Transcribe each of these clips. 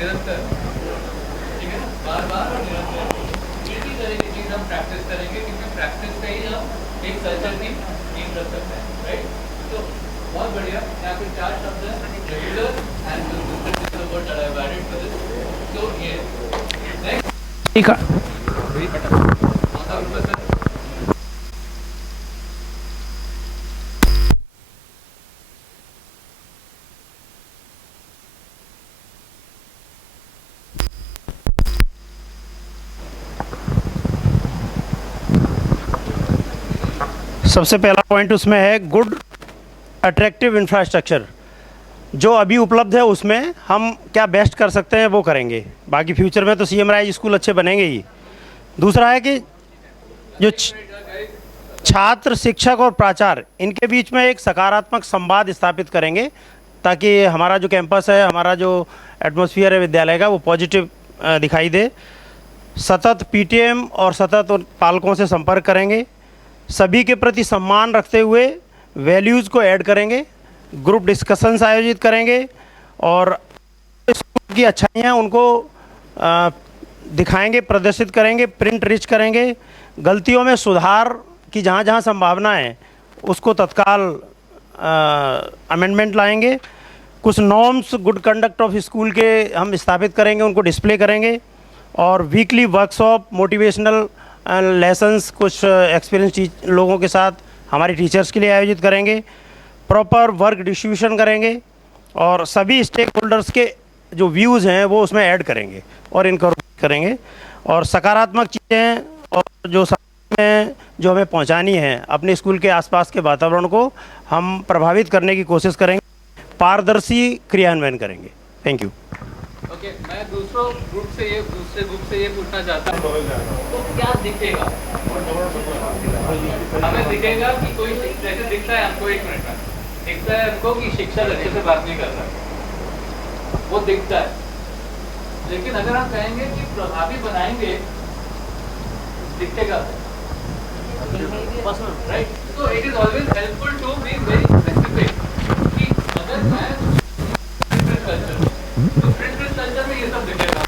निरंतर, ठीक है ना, बार बार और निरंतर एक ही तरह की चीज़ हम प्रैक्टिस करेंगे, क्योंकि प्रैक्टिस से ही हम एक कल्चर की नींव रख सकते हैं, राइट। तो बहुत बढ़िया, यहाँ पे 4 शब्द हैं, regular and consistent is the word that I have added for this. तो ये नेक्स्ट ठीक है, सबसे पहला पॉइंट उसमें है गुड अट्रैक्टिव इंफ्रास्ट्रक्चर। जो अभी उपलब्ध है उसमें हम क्या बेस्ट कर सकते हैं वो करेंगे, बाकी फ्यूचर में तो सीएम राय स्कूल अच्छे बनेंगे ही। दूसरा है कि जो छात्र, शिक्षक और प्राचार्य, इनके बीच में एक सकारात्मक संवाद स्थापित करेंगे, ताकि हमारा जो कैंपस है, हमारा जो एटमॉस्फेयर है विद्यालय का, वो पॉजिटिव दिखाई दे। सतत पीटीएम और सतत पालकों से संपर्क करेंगे। सभी के प्रति सम्मान रखते हुए वैल्यूज़ को ऐड करेंगे। ग्रुप डिस्कशंस आयोजित करेंगे और स्कूल की अच्छाइयाँ उनको दिखाएंगे, प्रदर्शित करेंगे, प्रिंट रिच करेंगे। गलतियों में सुधार की जहाँ जहाँ संभावना है उसको तत्काल अमेंडमेंट लाएंगे। कुछ norms good conduct of school के हम स्थापित करेंगे, उनको डिस्प्ले करेंगे। और वीकली वर्कशॉप, मोटिवेशनल लेसन्स कुछ एक्सपीरियंस लोगों के साथ हमारे टीचर्स के लिए आयोजित करेंगे। प्रॉपर वर्क डिस्ट्रीब्यूशन करेंगे और सभी स्टेक होल्डर्स के जो व्यूज़ हैं वो उसमें ऐड करेंगे और इनकॉर्पोरेट करेंगे। और सकारात्मक चीज़ें और जो में जो हमें पहुंचानी है अपने स्कूल के आसपास के वातावरण को हम प्रभावित करने की कोशिश करेंगे, पारदर्शी क्रियान्वयन करेंगे। Thank you. ओके, मैं दूसरे ग्रुप से ये पूछना चाहता हूँ, तो क्या दिखेगा? हमें दिखेगा कि कोई जैसे दिखता है हमको, एक मिनट में दिखता है हमको कि शिक्षक अच्छे से बात नहीं कर रहा, वो दिखता है। लेकिन अगर हम कहेंगे कि प्रभावी बनाएंगे, दिखेगा राइट। तो it is always helpful to be very specific कि अगर मैं कल्चर में ये सब दिखेगा,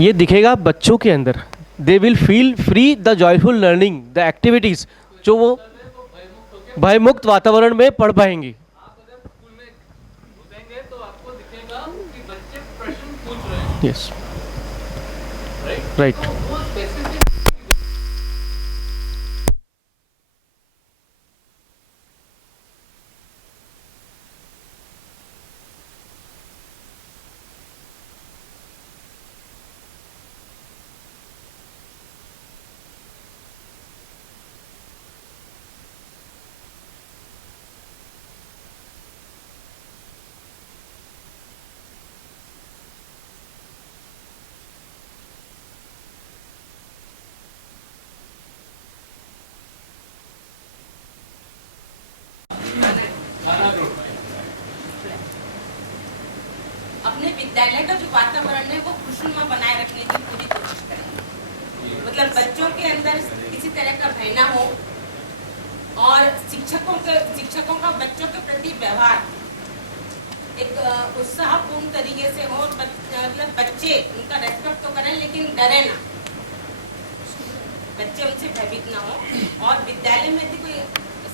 ये दिखेगा बच्चों के अंदर। They will feel free, the joyful learning, the activities जो वो भयमुक्त वातावरण में पढ़ पाएंगी। आप अगर स्कूल में घुसेंगे तो आपको दिखेगा कि बच्चे प्रश्न पूछ रहे हैं। Yes, right. राइट। अपने विद्यालय का जो वातावरण है वो खुशनुमा बनाए रखने की पूरी कोशिश करेंगे। मतलब बच्चों के अंदर किसी तरह का भय ना हो और शिक्षकों का बच्चों के प्रति व्यवहार एक उत्साहपूर्ण तरीके से हो। मतलब बच्चे उनका रेस्पेक्ट तो करें लेकिन डरे ना, बच्चे उनसे भयभीत ना हो। और विद्यालय में यदि कोई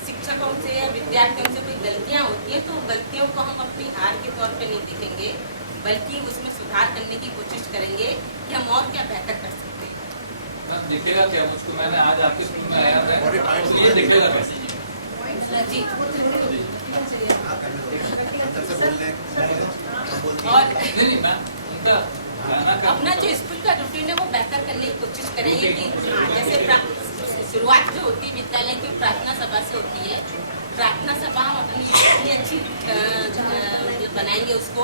शिक्षकों से या विद्यार्थियों से कोई गलतियां होती है तो गलतियों को हम अपनी हार के तौर पे नहीं देखेंगे, बल्कि उसमें सुधार करने की कोशिश करेंगे कि हम और क्या बेहतर कर सकते हैं। दिखेगा क्या मुझको? मैंने आज आपके स्कूल में आया था, ये दिखेगा कैसे जी। और नहीं मैम, उनका अपना जो स्कूल का रूटीन है वो बेहतर करने की कोशिश करेंगे कि जैसे शुरुआत जो होती है विद्यालय की प्रार्थना सभा से होती है। प्रार्थना सभा हम अपनी इतनी अच्छी बनाएंगे, उसको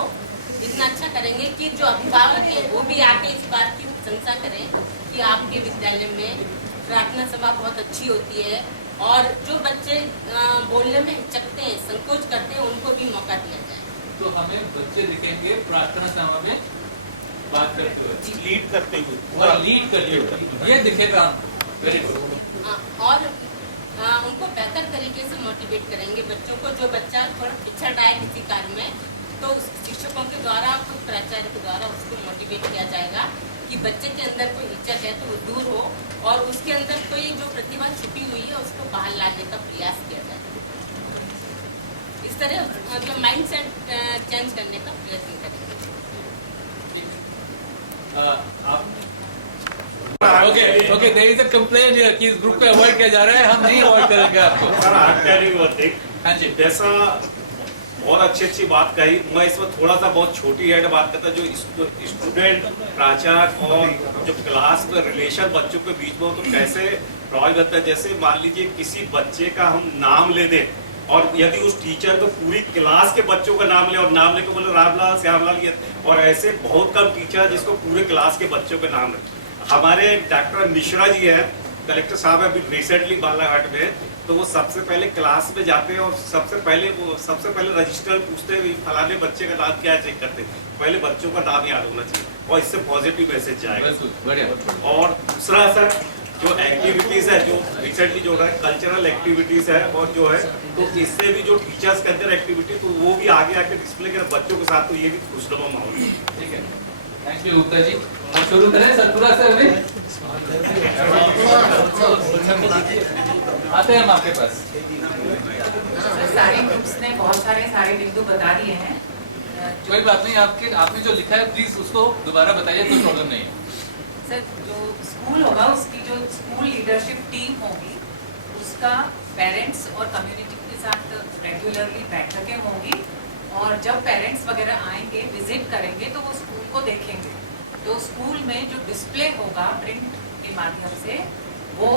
इतना अच्छा करेंगे कि जो अभिभावक हैं वो भी आके इस बात की प्रशंसा करें कि आपके विद्यालय में प्रार्थना सभा बहुत अच्छी होती है। और जो बच्चे बोलने में हिचकते हैं, संकोच करते हैं, उनको भी मौका दिया जाए। तो हमें बच्चे दिखेंगे प्रार्थना सभा में बात करते हुए, लीड करते हुए, ये दिखेगा। Very good. और उनको बेहतर तरीके से मोटिवेट करेंगे। बच्चों को, जो बच्चा थोड़ा पिछड़ रहा है किसी कार्य में, तो उस शिक्षकों के द्वारा, खुद प्राचार्य के द्वारा उसको मोटिवेट किया जाएगा कि बच्चे के अंदर कोई हिचक है तो वो दूर हो, और उसके अंदर कोई जो प्रतिभा छुपी हुई है उसको बाहर लाने का प्रयास किया जाए। इस तरह मतलब माइंड सेट चेंज करने का प्रयत्न करेंगे। Okay, there is a complaint here कि इस ग्रुप को अवॉइड किया जा रहा है, हम नहीं अवॉइड करेंगे आपको। Sir, I am telling one thing. हाँ जी, जैसा बहुत अच्छी बात कही, मैं इसमें थोड़ा सा बहुत छोटी हेड बात करता, जो स्टूडेंट, प्राचार्य और जो क्लास में रिलेशन बच्चों के बीच में हो तो कैसे प्रभावित करता है। जैसे मान लीजिए किसी बच्चे का हम नाम ले दें, और यदि उस टीचर को पूरी क्लास के बच्चों का नाम ले और नाम लेकर बोले रामलाल, श्यामलाल, ये, और ऐसे बहुत कम टीचर जिसको पूरे क्लास के बच्चों के नाम ले। हमारे डॉक्टर मिश्रा जी है, कलेक्टर साहब है, अभी रिसेंटली बालाघाट में, तो वो सबसे पहले क्लास में जाते हैं और सबसे पहले रजिस्टर पूछते हैं फलाने बच्चे का नाम क्या है, चेक करते हैं। पहले बच्चों का नाम याद होना चाहिए और इससे पॉजिटिव मैसेज जाएगा। बढ़िया। और दूसरा सर, जो एक्टिविटीज है, जो रिसेंटली जो है कल्चरल एक्टिविटीज है, और जो है तो इससे भी जो टीचर्स कल्चर एक्टिविटी, तो वो भी आगे आके डिस्प्ले करें बच्चों के साथ, तो ये भी खुशनुमा माहौल है। ठीक है, थैंक यू गुप्ता जी। हम शुरू करें सतपुरा से अभी आते हैं हम आपके पास। सारे ग्रुप्स ने बहुत सारे बिंदु बता दिए हैं। कोई बात नहीं, आपने जो लिखा है प्लीज उसको दोबारा बताइए, कोई प्रॉब्लम नहीं है। सर, जो स्कूल होगा उसकी जो स्कूल लीडरशिप टीम होगी, उसका पेरेंट्स और कम्युनिटी के साथ रेगुलरली बैठकें होंगी, और जब पेरेंट्स वगैरह आएंगे, विजिट करेंगे, तो वो स्कूल को देखेंगे। तो स्कूल में जो डिस्प्ले होगा प्रिंट के माध्यम से, वो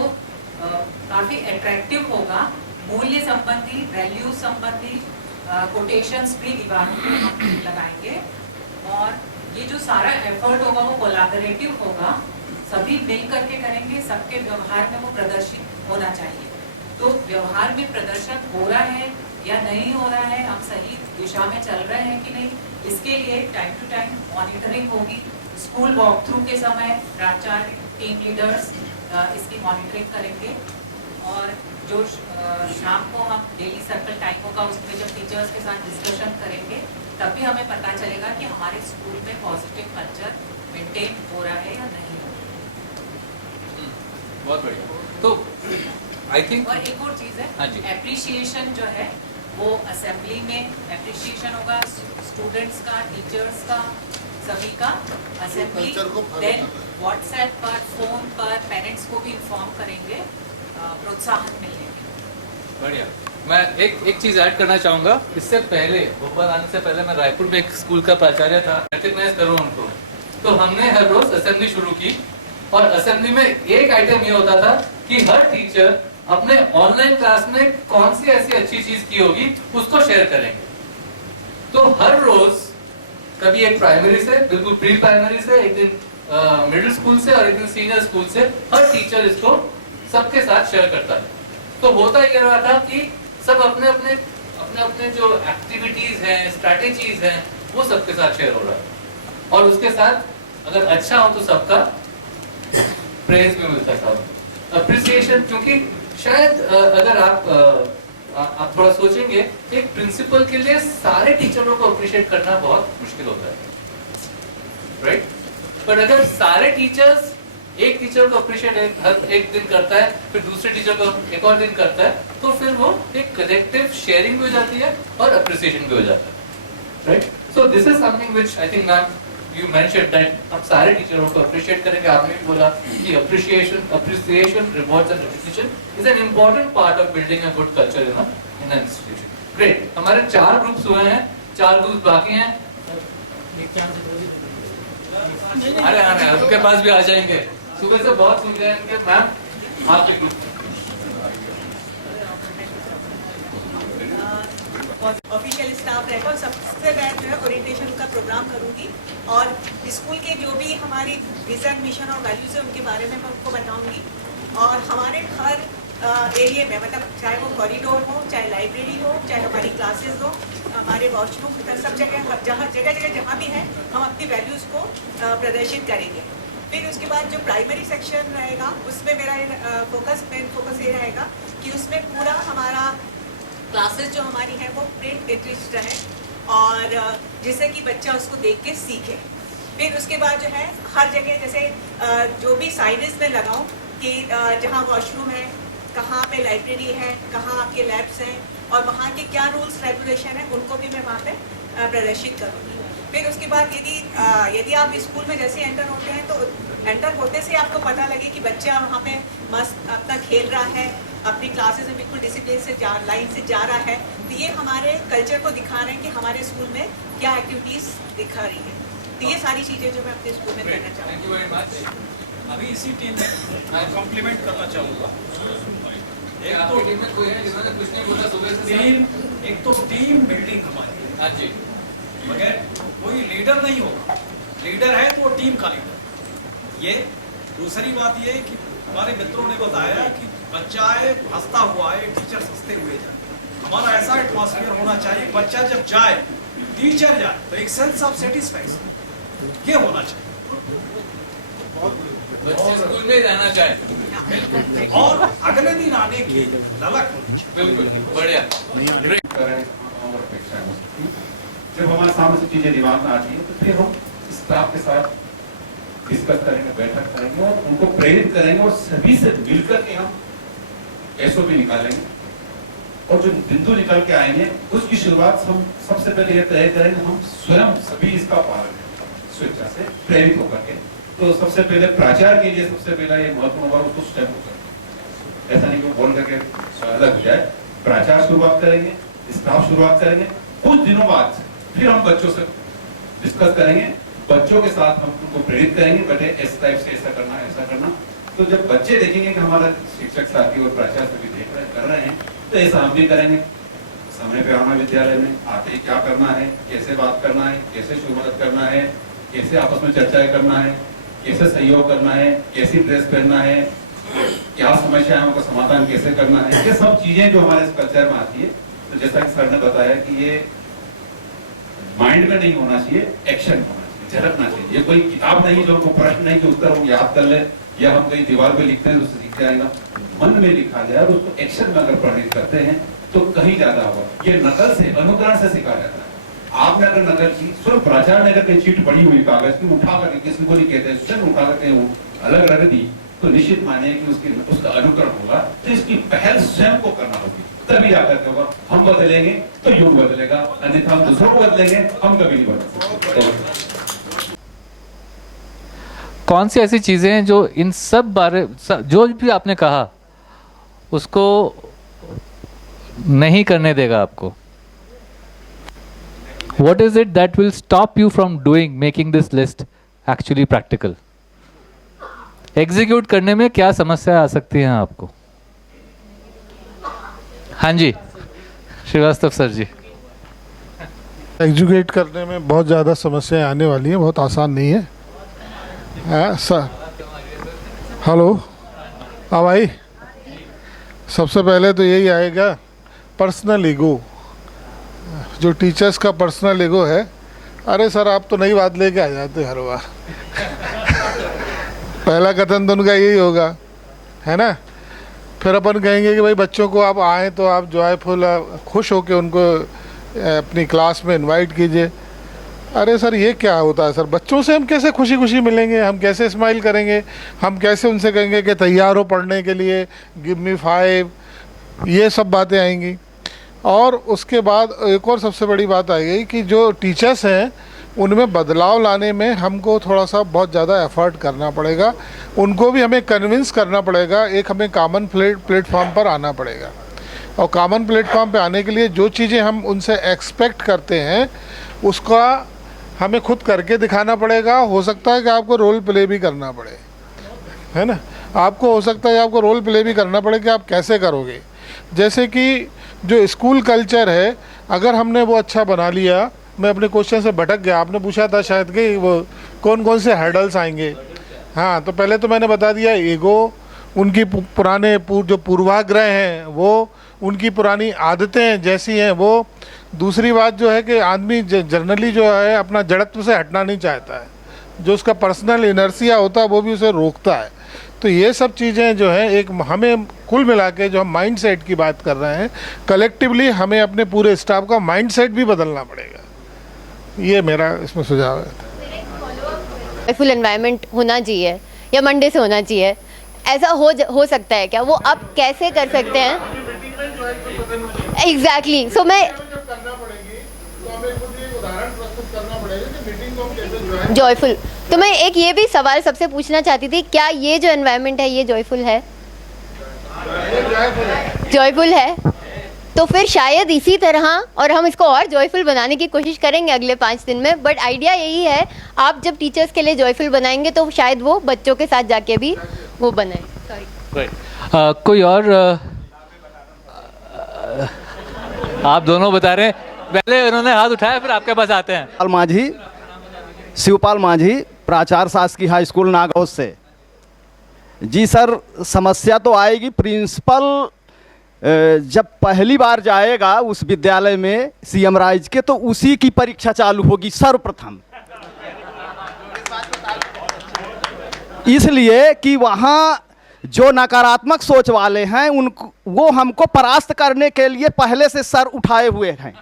काफ़ी अट्रैक्टिव होगा। मूल्य संबंधी, वैल्यू संबंधी कोटेशंस भी दीवारों पे हम लगाएंगे, और ये जो सारा एफर्ट होगा वो कोलैबोरेटिव होगा, सभी मिल करके करेंगे, सबके व्यवहार में वो प्रदर्शित होना चाहिए। तो व्यवहार में प्रदर्शन हो रहा है या नहीं हो रहा है, हम सही दिशा में चल रहे हैं कि नहीं, इसके लिए टाइम टू टाइम मॉनिटरिंग होगी। स्कूल वॉक थ्रू के समय प्राचार्य, टीम लीडर्स इसकी मॉनिटरिंग करेंगे, और जो शाम को हम डेली सर्कल टाइम होगा उसमें जब टीचर्स के साथ डिस्कशन करेंगे, तभी हमें पता चलेगा कि हमारे स्कूल में पॉजिटिव कल्चर मेंटेन हो रहा है या नहीं हो रहा है। बहुत बढ़िया। तो आई थिंक, और एक और चीज़ हाँ है, जी, एप्रिसिएशन जो है वो असेंबली में एप्रिसिएशन होगा, स्टूडेंट्स का, टीचर्स का, सभी का असेंबली। देन व्हाट्सएप पर, फोन पर पेरेंट्स को भी इन्फॉर्म करेंगे, प्रोत्साहन मिलेंगे। बढ़िया। मैं एक चीज ऐड करना चाहूंगा। इससे पहले, भोपाल आने से पहले मैं रायपुर में एक स्कूल का प्राचार्य था, रिकग्नाइज करूँ उनको। तो हमने हर रोज असेंबली शुरू की, और असेंबली में एक आइटम ये होता था कि हर टीचर अपने ऑनलाइन क्लास में कौन सी ऐसी अच्छी चीज की होगी उसको शेयर करेंगे। तो हर रोज कभी एक प्राइमरी से, बिल्कुल प्री प्राइमरी से, एक दिन मिडिल स्कूल से और एक दिन सीनियर स्कूल से, हर टीचर इसको सबके साथ शेयर करता है। तो होता ये रहा था कि सब अपने अपने जो एक्टिविटीज हैं, स्ट्रैटेजीज हैं, वो सबके साथ शेयर हो रहा है, और उसके साथ अगर अच्छा हो तो सबका प्रेज भी मिलता था, अप्रिसिएशन। क्योंकि शायद अगर आप थोड़ा सोचेंगे, एक प्रिंसिपल के लिए सारे टीचरों को अप्रिशिएट करना बहुत मुश्किल होता है, राइट? पर अगर सारे टीचर्स एक टीचर को अप्रिशिएट हर एक दिन करता है, फिर दूसरे टीचर को एक और दिन करता है, तो फिर वो एक कलेक्टिव शेयरिंग भी हो जाती है और अप्रिसिएशन भी हो जाता है, right? So this is something which I think ma'am you mentioned that आप सारे टीचरों को अप्रिशिएट करेंगे। आपने भी बोला कि appreciation, rewards and recognition is an important part of building a good culture in an institution. Great. हमारे 4 ग्रुप्स हुए हैं, 4 ग्रुप्स बाकी हैं। अरे हाँ, आपके पास भी आ जाएंगे, सुबह से बहुत सुन रहे हैं। मैम आपके ग्रुप ऑफिशियल स्टाफ रहेगा, और सबसे मैं जो है ओरिएंटेशन का प्रोग्राम करूंगी, और स्कूल के जो भी हमारी विजन, मिशन और वैल्यूज है उनके बारे में मैं उनको बताऊंगी। और हमारे हर एरिया में, मतलब चाहे वो कॉरिडोर हो, चाहे लाइब्रेरी हो, चाहे हमारी क्लासेस हो, हमारे वॉशरूम, सब जगह, जगह जहाँ भी है, हम अपनी वैल्यूज़ को प्रदर्शित करेंगे। फिर उसके बाद जो प्राइमरी सेक्शन रहेगा उसमें मेरा मेन फोकस ये रहेगा कि उसमें पूरा हमारा क्लासेस जो हमारी हैं वो प्रिंट एटलिस्ट रहे और जिससे कि बच्चा उसको देख के सीखे। फिर उसके बाद जो है हर जगह जैसे जो भी साइनेज में लगाऊं कि जहाँ वॉशरूम है, कहाँ पे लाइब्रेरी है, कहाँ आपके लैब्स हैं और वहाँ के क्या रूल्स रेगुलेशन है उनको भी मैं वहाँ पे प्रदर्शित करूँगी। फिर उसके बाद यदि आप स्कूल में जैसे एंटर होते हैं तो एंटर होते से आपको पता लगे कि बच्चा वहाँ पे मस्त अपना खेल रहा है, अपनी क्लासेस में बिल्कुल डिसिप्लिन से लाइन से जा रहा है, तो ये हमारे कल्चर को दिखा रहे हैं कि हमारे स्कूल में क्या एक्टिविटीज़ दिखा रही है। तो ये सारी चीज़ें जो मैं अपने स्कूल में करना चाहूँगी। Thank you very much. अभी इसी टीम में मैं कॉम्प्लीमेंट करना चाहूँगा। एक तो टीम में कोई है जिन्होंने कुछ नहीं बोला सुबह से? एक तो टीम बिल्डिंग हमारी है, हाँ जी, मगर कोई लीडर नहीं होगा, लीडर है तो वो टीम का लीडर। ये दूसरी बात ये कि हमारे मित्रों ने बताया कि बच्चा है हंसता हुआ है, टीचर हंसते हुए जाए। हमारा ऐसा एटमॉस्फेयर होना चाहिए, बच्चा जब जाए, टीचर जाए तो एक सेंस ऑफ सेटिस्फैक्शन ये होना चाहिए बच्चे स्कूल में रहना चाहे और अगले दिन आने की ललक होनी चाहिए। बिल्कुल बढ़िया। जब हमारे सामने से चीजें दिमाग में आती है तो फिर हम स्टाफ के साथ डिस्कस करेंगे, बैठक करेंगे और उनको प्रेरित करेंगे और सभी से मिलकर के हम एसओपी निकालेंगे और जो बिंदु निकल के आएंगे उसकी शुरुआत हम सबसे पहले ये तय करेंगे हम स्वयं सभी इसका पालन करें स्वेच्छा से प्रेरित होकर के। तो सबसे पहले प्राचार्य के लिए सबसे पहला ये महत्वपूर्ण होगा उसको स्टेप होकर, ऐसा नहीं कि बोल करके अलग हो जाए। प्राचार्य शुरुआत करेंगे, स्टाफ शुरुआत करेंगे, कुछ दिनों बाद फिर हम बच्चों से डिस्कस करेंगे, बच्चों के साथ हम उनको प्रेरित करेंगे, बेटे इस टाइप से ऐसा करना ऐसा करना। तो जब बच्चे देखेंगे कि हमारा शिक्षक साथी और प्राचार्य सभी देख रहे हैं कर रहे हैं तो ऐसा हम भी करेंगे। समय पे आना, विद्यालय में आते ही क्या करना है, कैसे बात करना है, कैसे शुरुआत करना है, कैसे आपस में चर्चाएं करना है, कैसे सहयोग करना है, कैसी ड्रेस पहनना है, क्या समस्या है उनका समाधान कैसे करना है, ये सब चीजें जो हमारे कल्चर में आती है। तो जैसा कि सर ने बताया कि ये माइंड में नहीं होना चाहिए, एक्शन होना चाहिए, झलकना चाहिए। ये कोई किताब नहीं जो हमको प्रश्न नहीं कि उत्तर हम याद कर ले या हम कहीं दीवार पे लिखते हैं उससे सीख जाएगा। मन में लिखा जाए और उसको एक्शन में अगर परिणित करते हैं तो कहीं ज्यादा होगा। ये नकल से, अनुकरण से सीखा जाता है। आपने अगर नकल की, स्वयं प्राचार्य ने अगर चीट पड़ी हुई कागज की उठा करके, किसी को नहीं कहते, स्वयं उठा करके अलग रख दी तो निश्चित मानिए कि उसका अनुकरण होगा। तो इसकी पहल स्वयं को करना होगी, तभी आकर के होगा। हम बदलेंगे तो युग बदलेगा, अन्यथा हम दूसरों को बदलेंगे, हम कभी नहीं बदल सकते। कौन सी ऐसी चीज़ें हैं जो इन सब जो भी आपने कहा उसको नहीं करने देगा आपको? What is it that will stop you from making this list actually practical? Execute करने में क्या समस्या आ सकती है आपको? हाँ जी, श्रीवास्तव सर जी। एग्जीक्यूट करने में बहुत ज़्यादा समस्याएं आने वाली हैं, बहुत आसान नहीं है। सर हेलो, अब आई। सबसे पहले तो यही आएगा पर्सनल ईगो, जो टीचर्स का पर्सनल ईगो है। अरे सर आप तो नई बात लेके आ जाते हर बार। पहला कथन तो उनका यही होगा, है ना। फिर अपन कहेंगे कि भाई बच्चों को आप आएँ तो आप जॉयफुल खुश होकर उनको अपनी क्लास में इनवाइट कीजिए। अरे सर ये क्या होता है सर, बच्चों से हम कैसे खुशी खुशी मिलेंगे, हम कैसे स्माइल करेंगे, हम कैसे उनसे कहेंगे कि तैयार हो पढ़ने के लिए, गिव मी 5, ये सब बातें आएंगी। और उसके बाद एक और सबसे बड़ी बात आएगी कि जो टीचर्स हैं उनमें बदलाव लाने में हमको थोड़ा सा बहुत ज़्यादा एफर्ट करना पड़ेगा, उनको भी हमें कन्विंस करना पड़ेगा। एक हमें कॉमन प्लेटफॉर्म पर आना पड़ेगा और कॉमन प्लेटफॉर्म पे आने के लिए जो चीज़ें हम उनसे एक्सपेक्ट करते हैं उसका हमें खुद करके दिखाना पड़ेगा। हो सकता है कि आपको रोल प्ले भी करना पड़े, है ना। आपको हो सकता है आपको रोल प्ले भी करना पड़े कि आप कैसे करोगे। जैसे कि जो स्कूल कल्चर है, अगर हमने वो अच्छा बना लिया, मैं अपने क्वेश्चन से भटक गया, आपने पूछा था शायद कि वो कौन कौन से हर्डल्स आएंगे। हाँ, तो पहले तो मैंने बता दिया ईगो, उनकी पुराने जो पूर्वाग्रह हैं वो, उनकी पुरानी आदतें जैसी हैं वो। दूसरी बात जो है कि आदमी जनरली जो है अपना जड़त्व से हटना नहीं चाहता है, जो उसका पर्सनल इनर्सिया होता है वो भी उसे रोकता है। तो ये सब चीज़ें जो है एक हमें कुल मिला के जो हम माइंड सेट की बात कर रहे हैं, कलेक्टिवली हमें अपने पूरे स्टाफ का माइंड सेट भी बदलना पड़ेगा। ये मेरा इसमें सुझाव है। फुल एनवायरनमेंट होना चाहिए या मंडे से होना चाहिए, ऐसा हो सकता है क्या? वो आप कैसे कर सकते हैं? एग्जैक्टली सो मैं जॉयफुल, तो मैं एक ये भी सवाल सबसे पूछना चाहती थी, क्या ये जो एनवायरनमेंट है ये जॉयफुल है? जॉयफुल है, तो फिर शायद इसी तरह और हम इसको और जॉयफुल बनाने की कोशिश करेंगे अगले 5 दिन में। बट आइडिया यही है, आप जब टीचर्स के लिए जॉयफुल बनाएंगे तो शायद वो बच्चों के साथ जाके भी वो बनाए। सॉरी, कोई और आप दोनों बता रहे हैं, पहले उन्होंने हाथ उठाया फिर आपके पास आते हैं। माझी, शिवपाल माझी, प्राचार्य शासकीय हाई स्कूल नागौर से। जी सर, समस्या तो आएगी। प्रिंसिपल जब पहली बार जाएगा उस विद्यालय में सीएम राइज के, तो उसी की परीक्षा चालू होगी सर्वप्रथम, इसलिए कि वहाँ जो नकारात्मक सोच वाले हैं उनको वो हमको परास्त करने के लिए पहले से सर उठाए हुए हैं।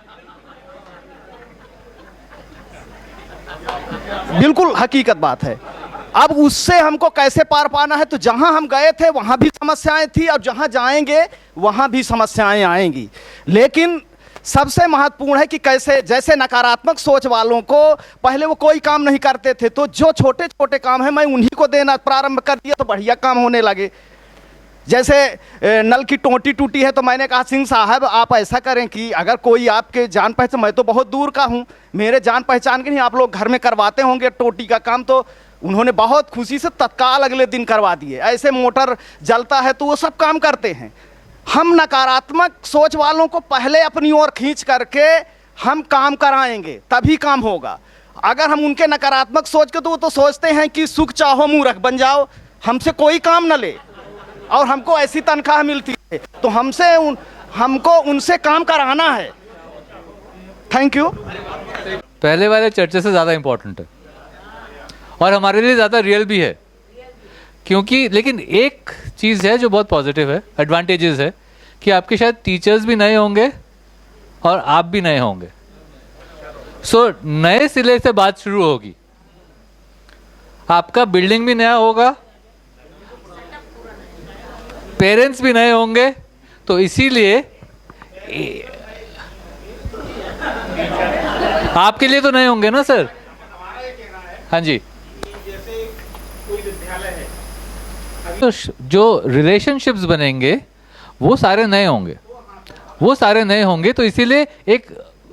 बिल्कुल हकीकत बात है। अब उससे हमको कैसे पार पाना है? तो जहां हम गए थे वहां भी समस्याएं थी और जहां जाएंगे वहां भी समस्याएं आएंगी। लेकिन सबसे महत्वपूर्ण है कि कैसे, जैसे नकारात्मक सोच वालों को पहले वो कोई काम नहीं करते थे, तो जो छोटे छोटे काम है मैं उन्हीं को देना प्रारंभ कर दिया तो बढ़िया काम होने लगे। जैसे नल की टोटी टूटी है तो मैंने कहा सिंह साहब आप ऐसा करें कि अगर कोई आपके जान पहचान, मैं तो बहुत दूर का हूँ, मेरे जान पहचान के नहीं, आप लोग घर में करवाते होंगे टोटी का काम, तो उन्होंने बहुत खुशी से तत्काल अगले दिन करवा दिए। ऐसे मोटर जलता है तो वो सब काम करते हैं। हम नकारात्मक सोच वालों को पहले अपनी ओर खींच करके हम काम कराएंगे तभी काम होगा। अगर हम उनके नकारात्मक सोच के, तो वो तो सोचते हैं कि सुख चाहो मूर्ख बन जाओ, हमसे कोई काम न ले और हमको ऐसी तनख्वाह मिलती है, तो हमको उनसे काम कराना है। Thank you. पहले वाले चर्चा से ज़्यादा इम्पोर्टेंट है और हमारे लिए ज़्यादा रियल भी है, क्योंकि लेकिन एक चीज़ है जो बहुत पॉजिटिव है, एडवांटेजेस है कि आपके शायद टीचर्स भी नए होंगे और आप भी नए होंगे। सो नए सिले से बात शुरू होगी, आपका बिल्डिंग भी नया होगा, पेरेंट्स भी नए होंगे, तो इसीलिए आपके लिए तो नए होंगे ना सर? हाँ जी। तो जो रिलेशनशिप्स बनेंगे वो सारे नए होंगे, तो इसीलिए एक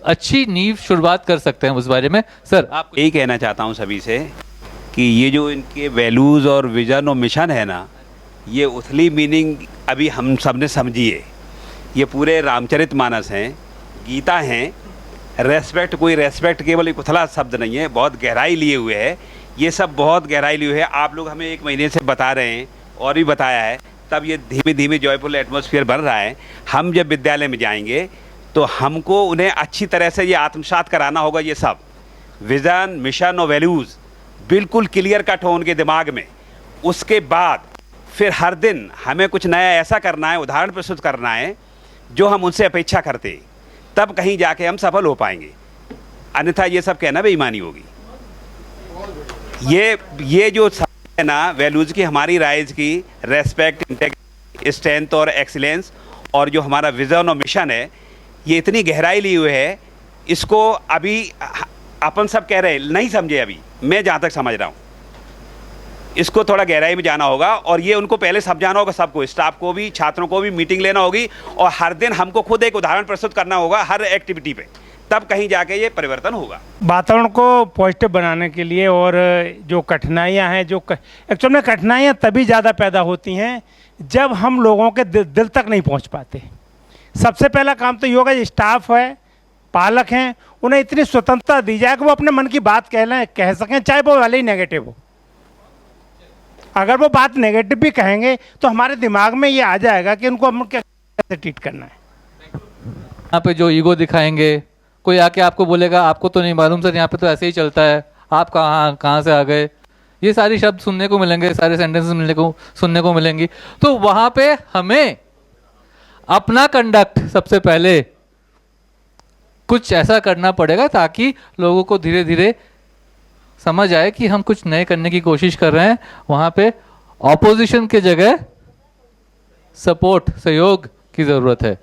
अच्छी नींव शुरुआत कर सकते हैं उस बारे में। सर आप यही कहना चाहता हूं सभी से कि ये जो इनके वैल्यूज़ और विजन और मिशन है ना, ये उथली मीनिंग अभी हम सब ने समझी है। ये पूरे रामचरितमानस हैं, गीता हैं। रेस्पेक्ट, कोई रेस्पेक्ट केवल एक उथला शब्द नहीं है, बहुत गहराई लिए हुए है। ये सब बहुत गहराई लिए हुए है। आप लोग हमें 1 महीने से बता रहे हैं और भी बताया है, तब ये धीमे धीमे जॉयफुल एटमॉस्फेयर बन रहा है। हम जब विद्यालय में जाएंगे तो हमको उन्हें अच्छी तरह से ये आत्मसात कराना होगा। ये सब विज़न, मिशन और वैल्यूज़ बिल्कुल क्लियर कट हो उनके दिमाग में। उसके बाद फिर हर दिन हमें कुछ नया ऐसा करना है, उदाहरण प्रस्तुत करना है जो हम उनसे अपेक्षा करते हैं, तब कहीं जाके हम सफल हो पाएंगे। अन्यथा ये सब कहना बेईमानी होगी। ये जो है ना वैल्यूज़ की, हमारी राइज की, रेस्पेक्ट, इंटेग्रिटी, स्ट्रेंथ और एक्सीलेंस, और जो हमारा विज़न और मिशन है, ये इतनी गहराई ली हुई है। इसको अभी अपन सब कह रहे हैं नहीं समझे, अभी मैं जहाँ तक समझ रहा हूँ इसको थोड़ा गहराई में जाना होगा और ये उनको पहले समझाना होगा, सबको, स्टाफ को भी, छात्रों को भी मीटिंग लेना होगी और हर दिन हमको खुद एक उदाहरण प्रस्तुत करना होगा हर एक्टिविटी पे, तब कहीं जाके ये परिवर्तन होगा। वातावरण को पॉजिटिव बनाने के लिए, और जो कठिनाइयाँ हैं, जो एक्चुअल में कठिनाइयाँ तभी ज़्यादा पैदा होती हैं जब हम लोगों के दिल तक नहीं पहुँच पाते। सबसे पहला काम तो ये होगा, स्टाफ है, पालक हैं, उन्हें इतनी स्वतंत्रता दी जाए कि वो अपने मन की बात कह सकें, चाहे वो भले ही नेगेटिव हो। अगर वो बात नेगेटिव भी कहेंगे तो हमारे दिमाग में ये आ जाएगा कि उनको हम कैसे ट्रीट करना है। यहाँ पे जो ईगो दिखाएंगे, कोई आके आपको बोलेगा आपको तो नहीं मालूम सर, यहाँ पे तो ऐसे ही चलता है, आप कहाँ से आ गए, ये सारी शब्द सुनने को मिलेंगे, सारे सेंटेंसेस सुनने को मिलेंगी। तो वहाँ पे हमें अपना कंडक्ट सबसे पहले कुछ ऐसा करना पड़ेगा ताकि लोगों को धीरे धीरे समझ आए कि हम कुछ नए करने की कोशिश कर रहे हैं। वहाँ पे ऑपोजिशन के जगह सपोर्ट, सहयोग की ज़रूरत है,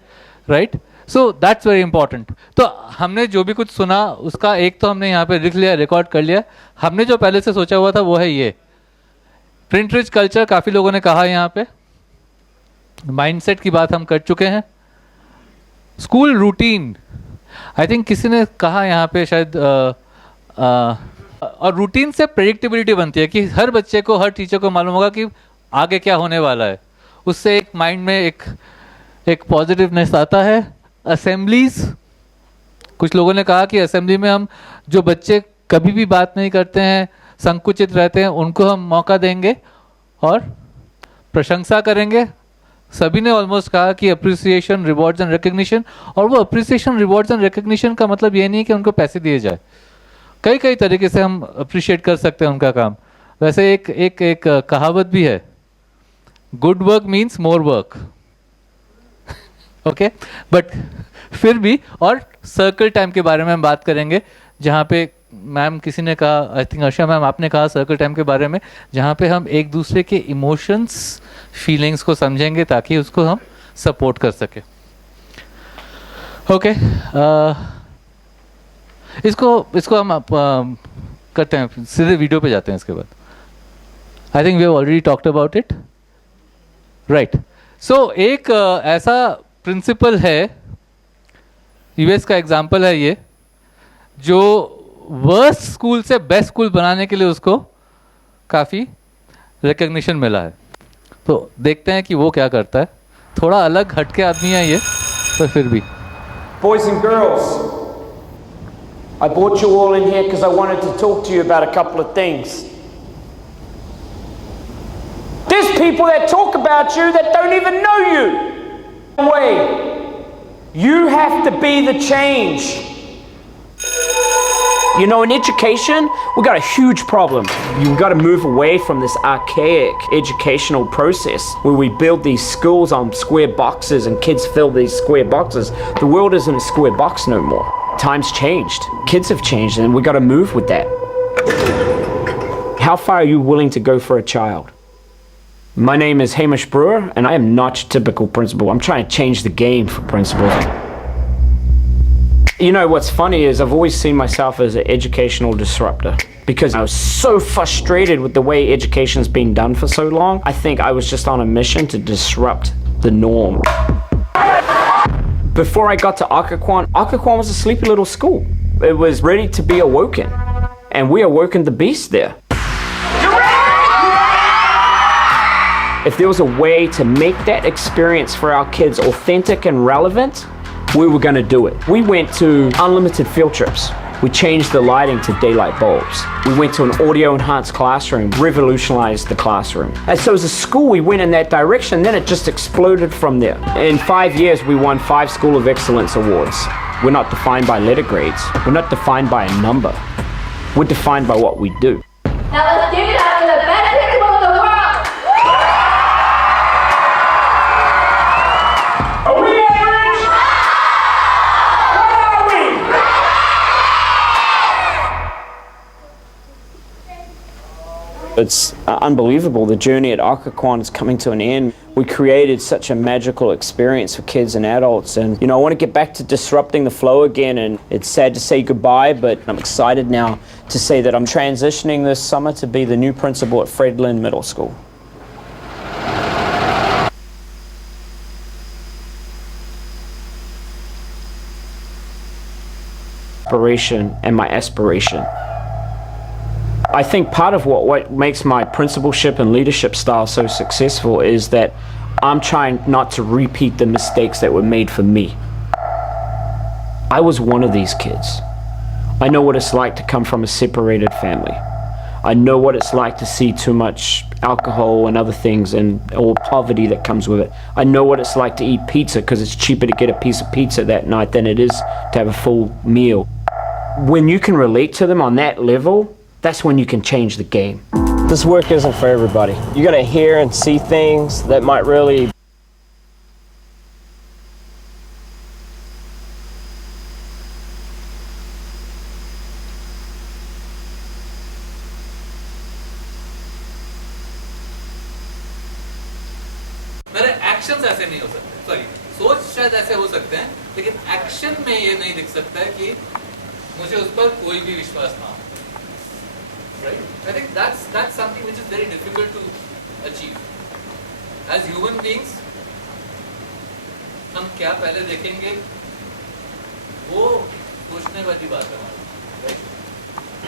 right. So that's very important. तो हमने जो भी कुछ सुना उसका एक तो हमने यहाँ पे लिख लिया, रिकॉर्ड कर लिया। हमने जो पहले से सोचा हुआ था वो है ये प्रिंट रिच कल्चर, काफ़ी लोगों ने कहा यहाँ पे। माइंडसेट की बात हम कर चुके हैं। स्कूल रूटीन, आई थिंक किसी ने कहा यहाँ पे शायद और रूटीन से प्रेडिक्टेबिलिटी बनती है कि हर बच्चे को, हर टीचर को मालूम होगा कि आगे क्या होने वाला है। उससे एक माइंड में एक पॉजिटिवनेस आता है। असेंबलीज, कुछ लोगों ने कहा कि असेंबली में हम जो बच्चे कभी भी बात नहीं करते हैं, संकुचित रहते हैं, उनको हम मौका देंगे और प्रशंसा करेंगे। सभी ने ऑलमोस्ट कहा कि अप्रिसिएशन, रिवॉर्ड्स एंड रिकग्निशन। और वो अप्रिसिएशन, रिवॉर्ड्स एंड रिकग्निशन का मतलब ये नहीं है कि उनको पैसे दिए जाए। कई कई तरीके से हम अप्रिशिएट कर सकते हैं उनका काम। वैसे एक कहावत भी है, good work means more work, okay. But फिर भी, और सर्कल टाइम के बारे में हम बात करेंगे, जहाँ पे मैम किसी ने कहा, आई थिंक अर्षा मैम आपने कहा सर्कल टाइम के बारे में, जहाँ पे हम एक दूसरे के इमोशंस, फीलिंग्स को समझेंगे ताकि उसको हम सपोर्ट कर सके। ओके, इसको हम करते हैं, सीधे वीडियो पे जाते हैं इसके बाद। I think we have already talked about it, right. So एक ऐसा प्रिंसिपल है, यूएस का एग्जाम्पल है ये, जो वर्स्ट स्कूल से बेस्ट स्कूल बनाने के लिए उसको काफ़ी रिकग्निशन मिला है। तो देखते हैं कि वो क्या करता है। थोड़ा अलग हटके आदमी है ये, पर फिर भी। Boys and girls, I brought you all in here because I wanted to talk to you about a couple of things. There's people that talk about you that don't even know you. Way. You have to be the change. You know, in education, we've got a huge problem. You've got to move away from this archaic educational process where we build these schools on square boxes and kids fill these square boxes. The world isn't a square box no more. Times changed. Kids have changed, and we've got to move with that. How far are you willing to go for a child? My name is Hamish Brewer, and I am not your typical principal. I'm trying to change the game for principals. You know, what's funny is I've always seen myself as an educational disruptor because I was so frustrated with the way education's been done for so long. I think I was just on a mission to disrupt the norm. Before I got to Occoquan was a sleepy little school. It was ready to be awoken, and we awoken the beast there. If there was a way to make that experience for our kids authentic and relevant, we were going to do it. We went to unlimited field trips. We changed the lighting to daylight bulbs. We went to an audio enhanced classroom, revolutionized the classroom. And so as a school, we went in that direction, then it just exploded from there. In 5 years, we won 5 School of Excellence awards. We're not defined by letter grades. We're not defined by a number. We're defined by what we do. Now let's give it up for the best principal in the world! Are we average? What are we? It's unbelievable. The journey at Occoquan is coming to an end. We created such a magical experience for kids and adults, and you know, I want to get back to disrupting the flow again, and it's sad to say goodbye, but I'm excited now to say that I'm transitioning this summer to be the new principal at Fred Lynn Middle School. Inspiration and my aspiration. I think part of what makes my principalship and leadership style so successful is that I'm trying not to repeat the mistakes that were made for me. I was one of these kids. I know what it's like to come from a separated family. I know what it's like to see too much alcohol and other things and all poverty that comes with it. I know what it's like to eat pizza because it's cheaper to get a piece of pizza that night than it is to have a full meal. When you can relate to them on that level, that's when you can change the game. This work isn't for everybody. You gotta hear and see things that might really मेरे actions ऐसे नहीं हो सकते, sorry सोच शायद ऐसे हो सकते हैं, लेकिन एक्शन में ये नहीं दिख सकता है कि मुझे उस पर कोई भी विश्वास ना हो. Right? I think that's something which is very difficult to achieve. As human beings, हम क्या पहले देखेंगे वो सोचने वाली बात है हमारी.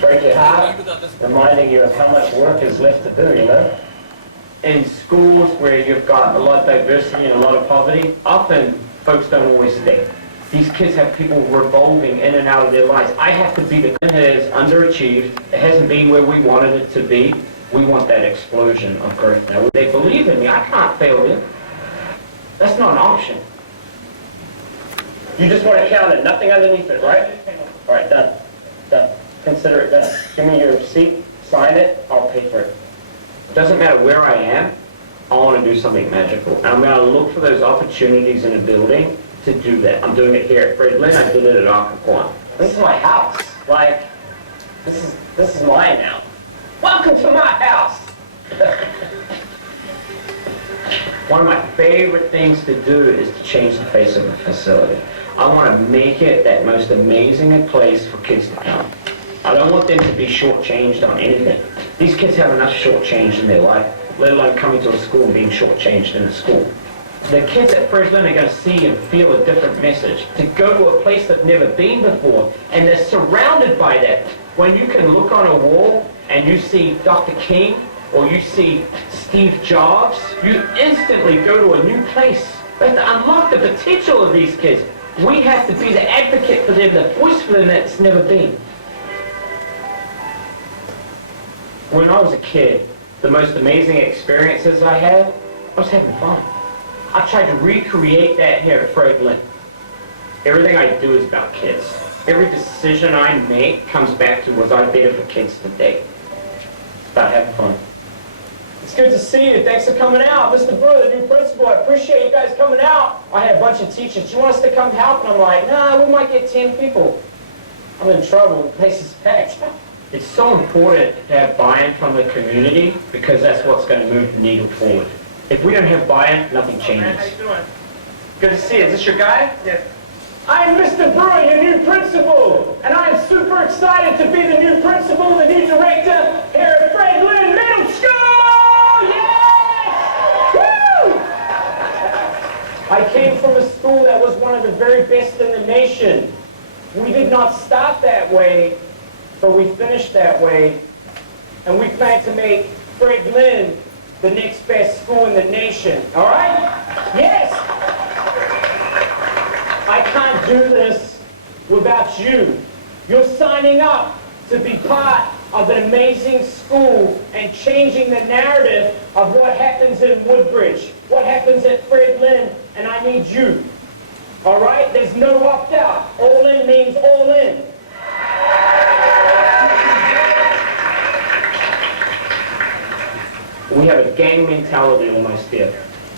break your heart, reminding you of how much work is left to do, you know? In schools where you've got a lot of diversity and a lot of poverty, often folks don't always stay. These kids have people revolving in and out of their lives. I have to be the kid that has underachieved. It hasn't been where we wanted it to be. We want that explosion of growth now. They believe in me. I can't fail them. That's not an option. You just want to count it, nothing underneath it, right? All right, done. Done. Consider it done. Give me your receipt, sign it, I'll pay for it. It doesn't matter where I am, I want to do something magical. And I'm going to look for those opportunities in a building to do that. I'm doing it here at Fred Lynn, I did it at Occoquan. This is my house. Like, this is mine now. Welcome to my house! One of my favorite things to do is to change the face of the facility. I want to make it that most amazing place for kids to come. I don't want them to be shortchanged on anything. These kids have enough shortchanged in their life, let alone coming to a school and being shortchanged in the school. The kids at Fred Lynn are going to see and feel a different message, to go to a place they've never been before, and they're surrounded by that. When you can look on a wall and you see Dr. King, or you see Steve Jobs, you instantly go to a new place. We have to unlock the potential of these kids. We have to be the advocate for them, the voice for them that's never been. When I was a kid, the most amazing experiences I had, I was having fun. I tried to recreate that here at Fred Lynn. Everything I do is about kids. Every decision I make comes back to, was I better for kids today? It's about having fun. It's good to see you. Thanks for coming out. Mr. Brewer, the new principal, I appreciate you guys coming out. I had a bunch of teachers. You want us to come help? And I'm like, nah, we might get 10 people. I'm in trouble. The place is packed. It's so important to have buy-in from the community because that's what's going to move the needle forward. If we don't have buy-in, nothing changes. How you doing? Good to see you. Is this your guy? Yes. I'm Mr. Brewer, your new principal, and I'm super excited to be the new principal, the new director here at Fred Lynn Middle School! Yes! Woo! I came from a school that was one of the very best in the nation. We did not start that way, but we finished that way, and we plan to make Fred Lynn the next best school in the nation. All right? Yes! I can't do this without you. You're signing up to be part of an amazing school and changing the narrative of what happens in Woodbridge, what happens at Fred Lynn, and I need you. All right? There's no opt-out. All in means all in. We have a gang mentality almost here.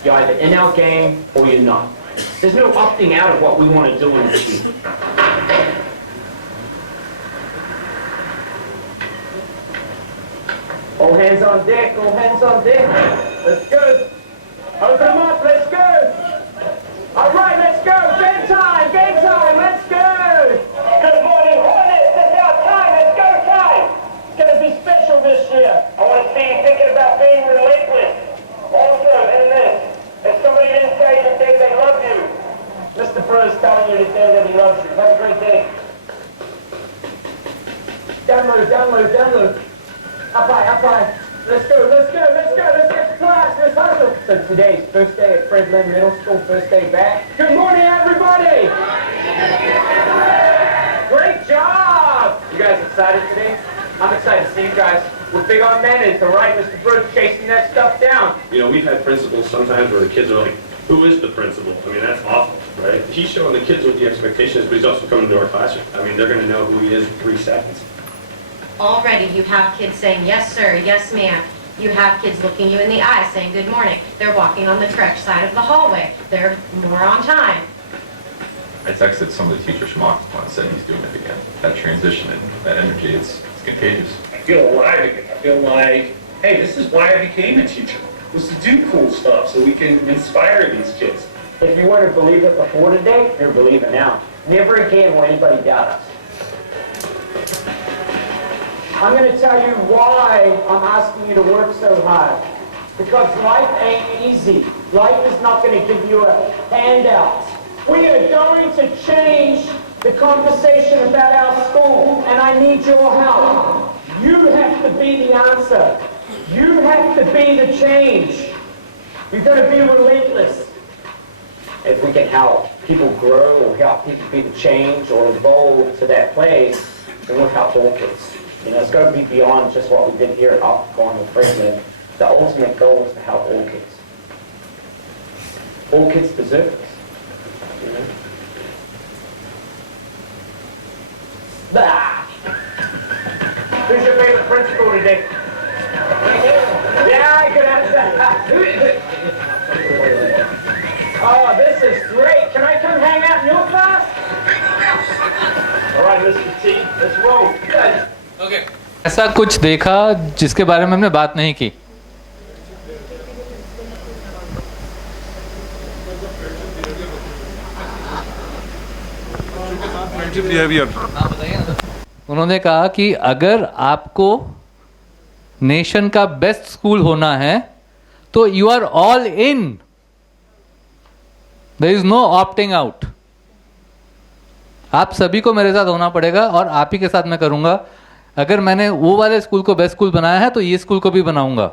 You're either in our gang or you're not. There's no opting out of what we want to do and achieve. All hands on deck, all hands on deck. Let's go. Open them up, let's go. All right, let's go. Game time, let's go. Good morning, Hornets. It's our time. Let's go time. It's going to be special this year. I want to see you thinking about being relentless. Also, in this. If somebody didn't tell you today they love you, Mr. Brewer is telling you today that he loves you. Have a great day. Download. Up high. Let's go. Let's get to class. Let's hustle. So today's first day at Fred Lynn Middle School, first day back. Good morning, everybody. Great job. You guys excited today? I'm excited to see you guys. We're big on manners, all right? Mr. Brewer chasing that stuff down. You know, we've had principals sometimes where the kids are like, who is the principal? I mean, that's awful, right? He's showing the kids what the expectation is, but he's also coming to our classroom. I mean, they're going to know who he is in 3 seconds. Already you have kids saying, yes sir, yes ma'am. You have kids looking you in the eye saying good morning. They're walking on the correct side of the hallway. They're more on time. I texted some of the teachers from Occoquan and said he's doing it again. That transition and that energy, it's contagious. I feel alive again. I feel like, hey, this is why I became a teacher. Was to do cool stuff so we can inspire these kids. If you weren't a believer before today, you're a believer now. Never again will anybody doubt us. I'm going to tell you why I'm asking you to work so hard. Because life ain't easy. Life is not going to give you a handout. We are going to change the conversation about our school, and I need your help. You have to be the answer. You have to be the change. You're going to be relentless. If we can help people grow or help people be the change or evolve to that place, then we'll help all kids. You know, it's got to be beyond just what we did here at Occoquan and Franklin. The ultimate goal is to help all kids. All kids deserve this. You know? Ah! Who's your favorite principal today? Yeah, good answer. Oh, this is great. Can I come hang out in your class? All right, Mr. T, let's roll. Good. Okay. ऐसा कुछ देखा जिसके बारे में हमने बात नहीं की. उन्होंने कहा कि अगर आपको नेशन का बेस्ट स्कूल होना है तो you are all in. There is no opting out. आप सभी को मेरे साथ होना पड़ेगा और आप ही के साथ मैं करूंगा. अगर मैंने वो वाले स्कूल को बेस्ट स्कूल बनाया है तो ये स्कूल को भी बनाऊंगा.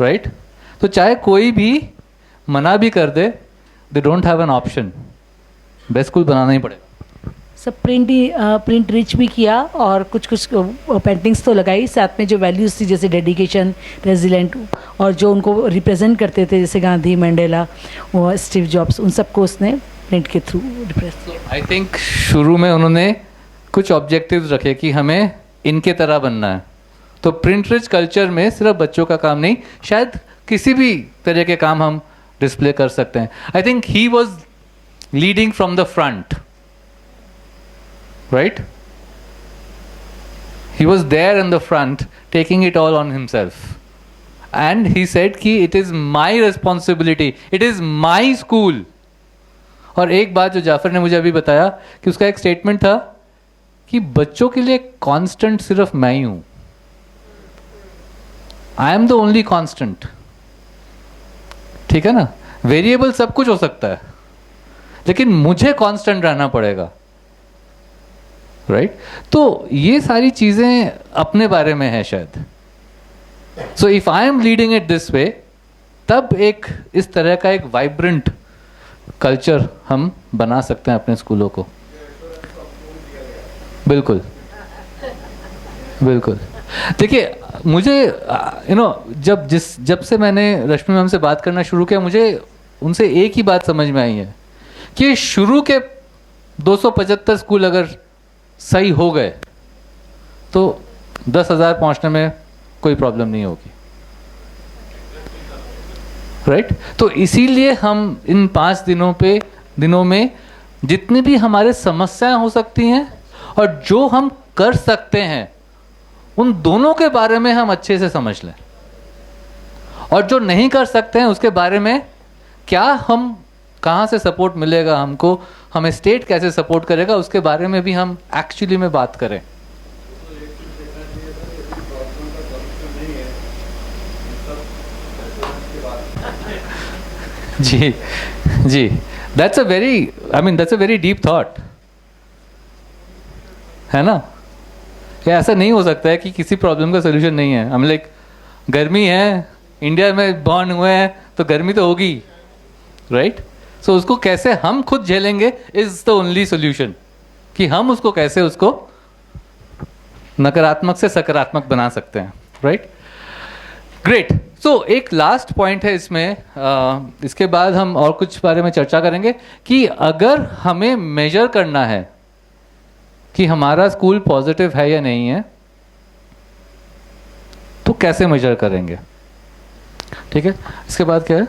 राइट? तो चाहे कोई भी मना भी कर दे, they don't have an option. Best school बनाना ही पड़ेगा. सब प्रिंट रिच भी किया और कुछ पेंटिंग्स तो लगाई. साथ में जो वैल्यूज़ थी जैसे डेडिकेशन, रेजिलेंट और जो उनको रिप्रेजेंट करते थे जैसे गांधी, मंडेला और स्टीव जॉब्स, उन सबको उसने प्रिंट के थ्रू रिप्रेजेंट. आई थिंक शुरू में उन्होंने कुछ ऑब्जेक्टिव्स रखे कि हमें इनके तरह बनना है. तो प्रिंट रिच कल्चर में सिर्फ बच्चों का काम नहीं, शायद किसी भी तरह के काम हम डिस्प्ले कर सकते हैं. I think he was leading from the front. Right? He was there in the front, taking it all on himself. And he said कि it is my responsibility, it is my school. और एक बात जो जाफर ने मुझे अभी बताया कि उसका एक स्टेटमेंट था कि बच्चों के लिए कांस्टेंट सिर्फ मैं ही हूं. I am the only constant. ठीक है ना? वेरिएबल सब कुछ हो सकता है, लेकिन मुझे कांस्टेंट रहना पड़ेगा. राइट? तो ये सारी चीजें अपने बारे में है शायद. So if I am leading it this way, तब एक इस तरह का एक वाइब्रेंट कल्चर हम बना सकते हैं अपने स्कूलों को. बिल्कुल बिल्कुल. देखिए मुझे जब से मैंने रश्मि मैम से बात करना शुरू किया, मुझे उनसे एक ही बात समझ में आई है कि शुरू के 275 स्कूल अगर सही हो गए तो 10,000 पहुंचने में कोई प्रॉब्लम नहीं होगी. राइट? तो इसीलिए हम इन 5 दिनों में जितनी भी हमारे समस्याएं हो सकती हैं और जो हम कर सकते हैं उन दोनों के बारे में हम अच्छे से समझ लें, और जो नहीं कर सकते हैं उसके बारे में क्या हम कहाँ से सपोर्ट मिलेगा हमको, हमें स्टेट कैसे सपोर्ट करेगा, उसके बारे में भी हम एक्चुअली में बात करें. जी जी, that's a very deep thought है ना. ऐसा नहीं हो सकता है कि किसी प्रॉब्लम का सोल्यूशन नहीं है. हम लाइक गर्मी है, इंडिया में बॉर्न हुए हैं तो गर्मी तो होगी. राइट? सो उसको कैसे हम खुद झेलेंगे इज द ओनली सोल्यूशन, कि हम उसको कैसे उसको नकारात्मक से सकारात्मक बना सकते हैं. राइट? ग्रेट. सो एक लास्ट पॉइंट है इसमें, इसके बाद हम और कुछ बारे में चर्चा करेंगे कि अगर हमें मेजर करना है कि हमारा स्कूल पॉजिटिव है या नहीं है, तो कैसे मेजर करेंगे? ठीक है, इसके बाद क्या है,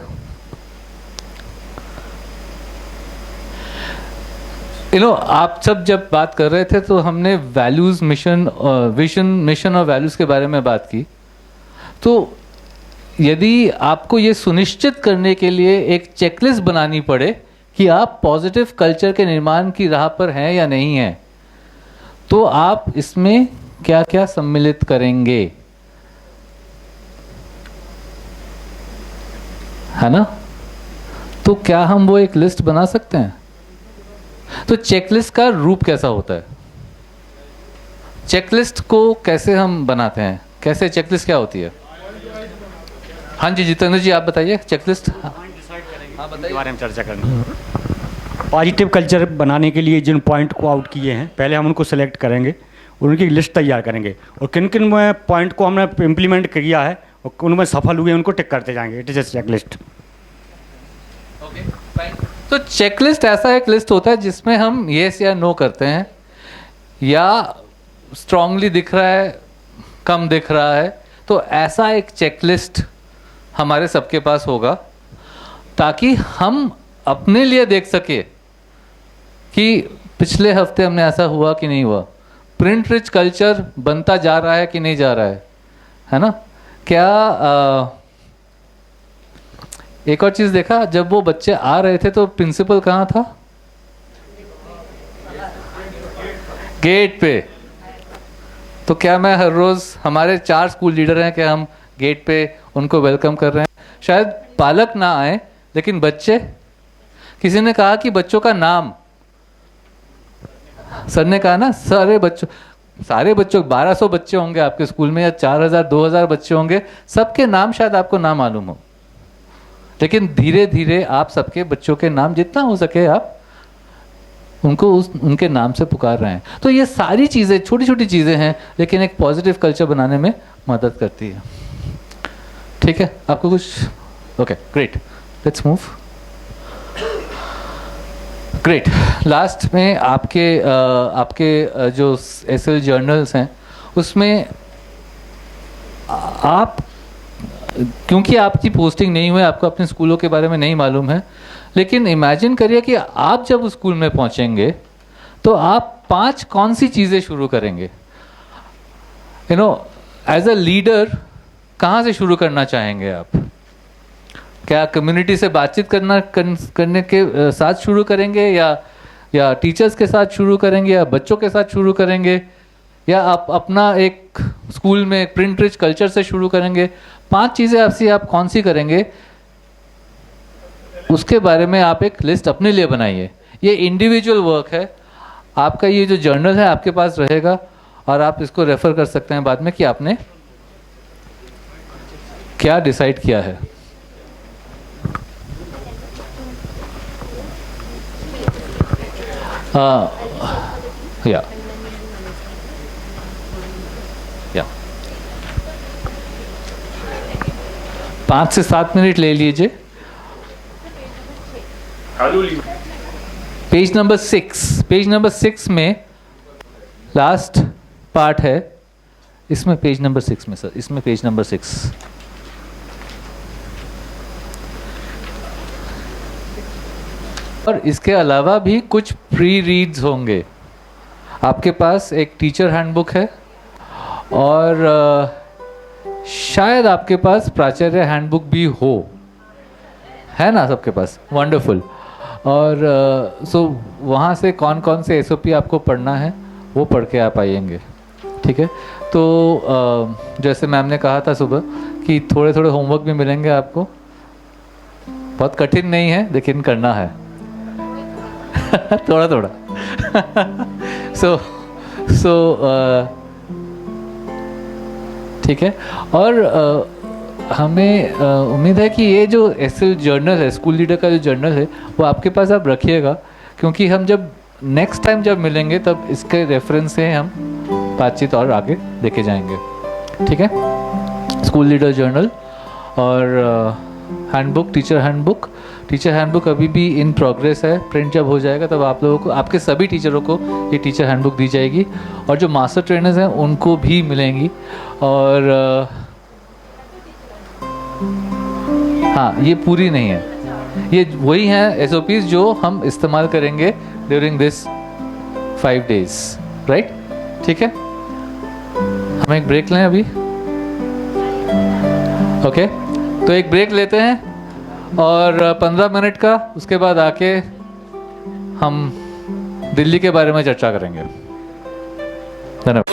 आप सब जब बात कर रहे थे तो हमने वैल्यूज, मिशन, विजन, मिशन और वैल्यूज के बारे में बात की। तो यदि आपको ये सुनिश्चित करने के लिए एक चेकलिस्ट बनानी पड़े कि आप पॉजिटिव कल्चर के निर्माण की राह पर हैं या नहीं हैं, तो आप इसमें क्या क्या सम्मिलित करेंगे, है ना? तो क्या हम वो एक लिस्ट बना सकते हैं? तो चेकलिस्ट का रूप कैसा होता है? चेकलिस्ट को कैसे हम बनाते हैं? कैसे चेकलिस्ट क्या होती है? हाँ जी, जितेंद्र जी आप बताइए। चेकलिस्ट के बारे में चर्चा करना। पॉजिटिव कल्चर बनाने के लिए जिन पॉइंट को आउट किए हैं, पहले हम उनको सेलेक्ट करेंगे और उनकी लिस्ट तैयार करेंगे, और किन किन पॉइंट को हमने इम्प्लीमेंट किया है और उनमें सफल हुए उनको टिक करते जाएंगे। It is a checklist. तो चेकलिस्ट ऐसा एक लिस्ट होता है जिसमें हम येस या नो करते हैं, या स्ट्रांगली दिख रहा है, कम दिख रहा है। तो ऐसा एक चेकलिस्ट हमारे सबके पास होगा, ताकि हम अपने लिए देख सके कि पिछले हफ्ते हमने ऐसा हुआ कि नहीं हुआ, प्रिंट रिच कल्चर बनता जा रहा है कि नहीं जा रहा है ना? क्या एक और चीज देखा, जब वो बच्चे आ रहे थे तो प्रिंसिपल कहाँ था? गेट पे। तो क्या मैं हर रोज, हमारे 4 स्कूल लीडर हैं, क्या हम गेट पे उनको वेलकम कर रहे हैं? शायद पालक ना आए, लेकिन बच्चे, किसी ने कहा कि बच्चों का नाम, सर ने कहा ना, सारे बच्चों 1200 बच्चे होंगे आपके स्कूल में, या 4000 2000 बच्चे होंगे, सबके नाम शायद आपको ना मालूम हो, लेकिन धीरे धीरे आप सबके बच्चों के नाम जितना हो सके आप उनको उनके नाम से पुकार रहे हैं। तो ये सारी चीज़ें छोटी छोटी चीज़ें हैं, लेकिन एक पॉजिटिव कल्चर बनाने में मदद करती है। ठीक है, आपको कुछ? Okay, great, let's move. Great, last में आपके जो एसएल जर्नल्स हैं उसमें आप, क्योंकि आपकी पोस्टिंग नहीं हुई, आपको अपने स्कूलों के बारे में नहीं मालूम है, लेकिन इमेजिन करिए कि आप जब उस स्कूल में पहुंचेंगे तो आप 5 कौन सी चीज़ें शुरू करेंगे? एज अ लीडर कहाँ से शुरू करना चाहेंगे आप? क्या कम्युनिटी से बातचीत करने के साथ शुरू करेंगे, या टीचर्स के साथ शुरू करेंगे, या बच्चों के साथ शुरू करेंगे, या आप अपना एक स्कूल में प्रिंट रिच कल्चर से शुरू करेंगे? 5 चीज़ें आपसे आप कौन सी करेंगे, उसके बारे में आप एक लिस्ट अपने लिए बनाइए। ये इंडिविजुअल वर्क है। आपका ये जो जर्नल है आपके पास रहेगा, और आप इसको रेफर कर सकते हैं बाद में कि आपने क्या डिसाइड किया है। या 5 से 7 मिनट ले लीजिए। पेज नंबर 6 में लास्ट पार्ट है, इसमें पेज नंबर 6 में सर, इसमें पेज नंबर 6। और इसके अलावा भी कुछ प्री रीड्स होंगे। आपके पास एक टीचर हैंडबुक है, और शायद आपके पास प्राचार्य हैंडबुक भी हो, है ना सबके पास? वंडरफुल। और सो वहाँ से कौन कौन से एसओपी आपको पढ़ना है वो पढ़ के आप आएंगे। ठीक है, तो जैसे मैम ने कहा था सुबह कि थोड़े थोड़े होमवर्क भी मिलेंगे आपको, बहुत कठिन नहीं है लेकिन करना है थोड़ा थोड़ा सो ठीक है। और हमें उम्मीद है कि ये जो एसएल जर्नल है, स्कूल लीडर का जो जर्नल है, वो आपके पास आप रखिएगा, क्योंकि हम जब नेक्स्ट टाइम जब मिलेंगे तब इसके रेफरेंस से हम बातचीत और आगे लेके जाएंगे। ठीक है, स्कूल लीडर जर्नल। और हैंडबुक, टीचर हैंडबुक अभी भी इन प्रोग्रेस है। प्रिंट जब हो जाएगा तब आप लोगों को, आपके सभी टीचरों को ये टीचर हैंडबुक दी जाएगी और जो मास्टर ट्रेनर्स हैं उनको भी मिलेंगी। और हाँ, ये पूरी नहीं है, ये वही हैं SOPs जो हम इस्तेमाल करेंगे ड्यूरिंग दिस 5 days, राइट? ठीक है, हम एक ब्रेक लें अभी। ओके, तो एक ब्रेक लेते हैं और 15 मिनट का, उसके बाद आके हम दिल्ली के बारे में चर्चा करेंगे। धन्यवाद।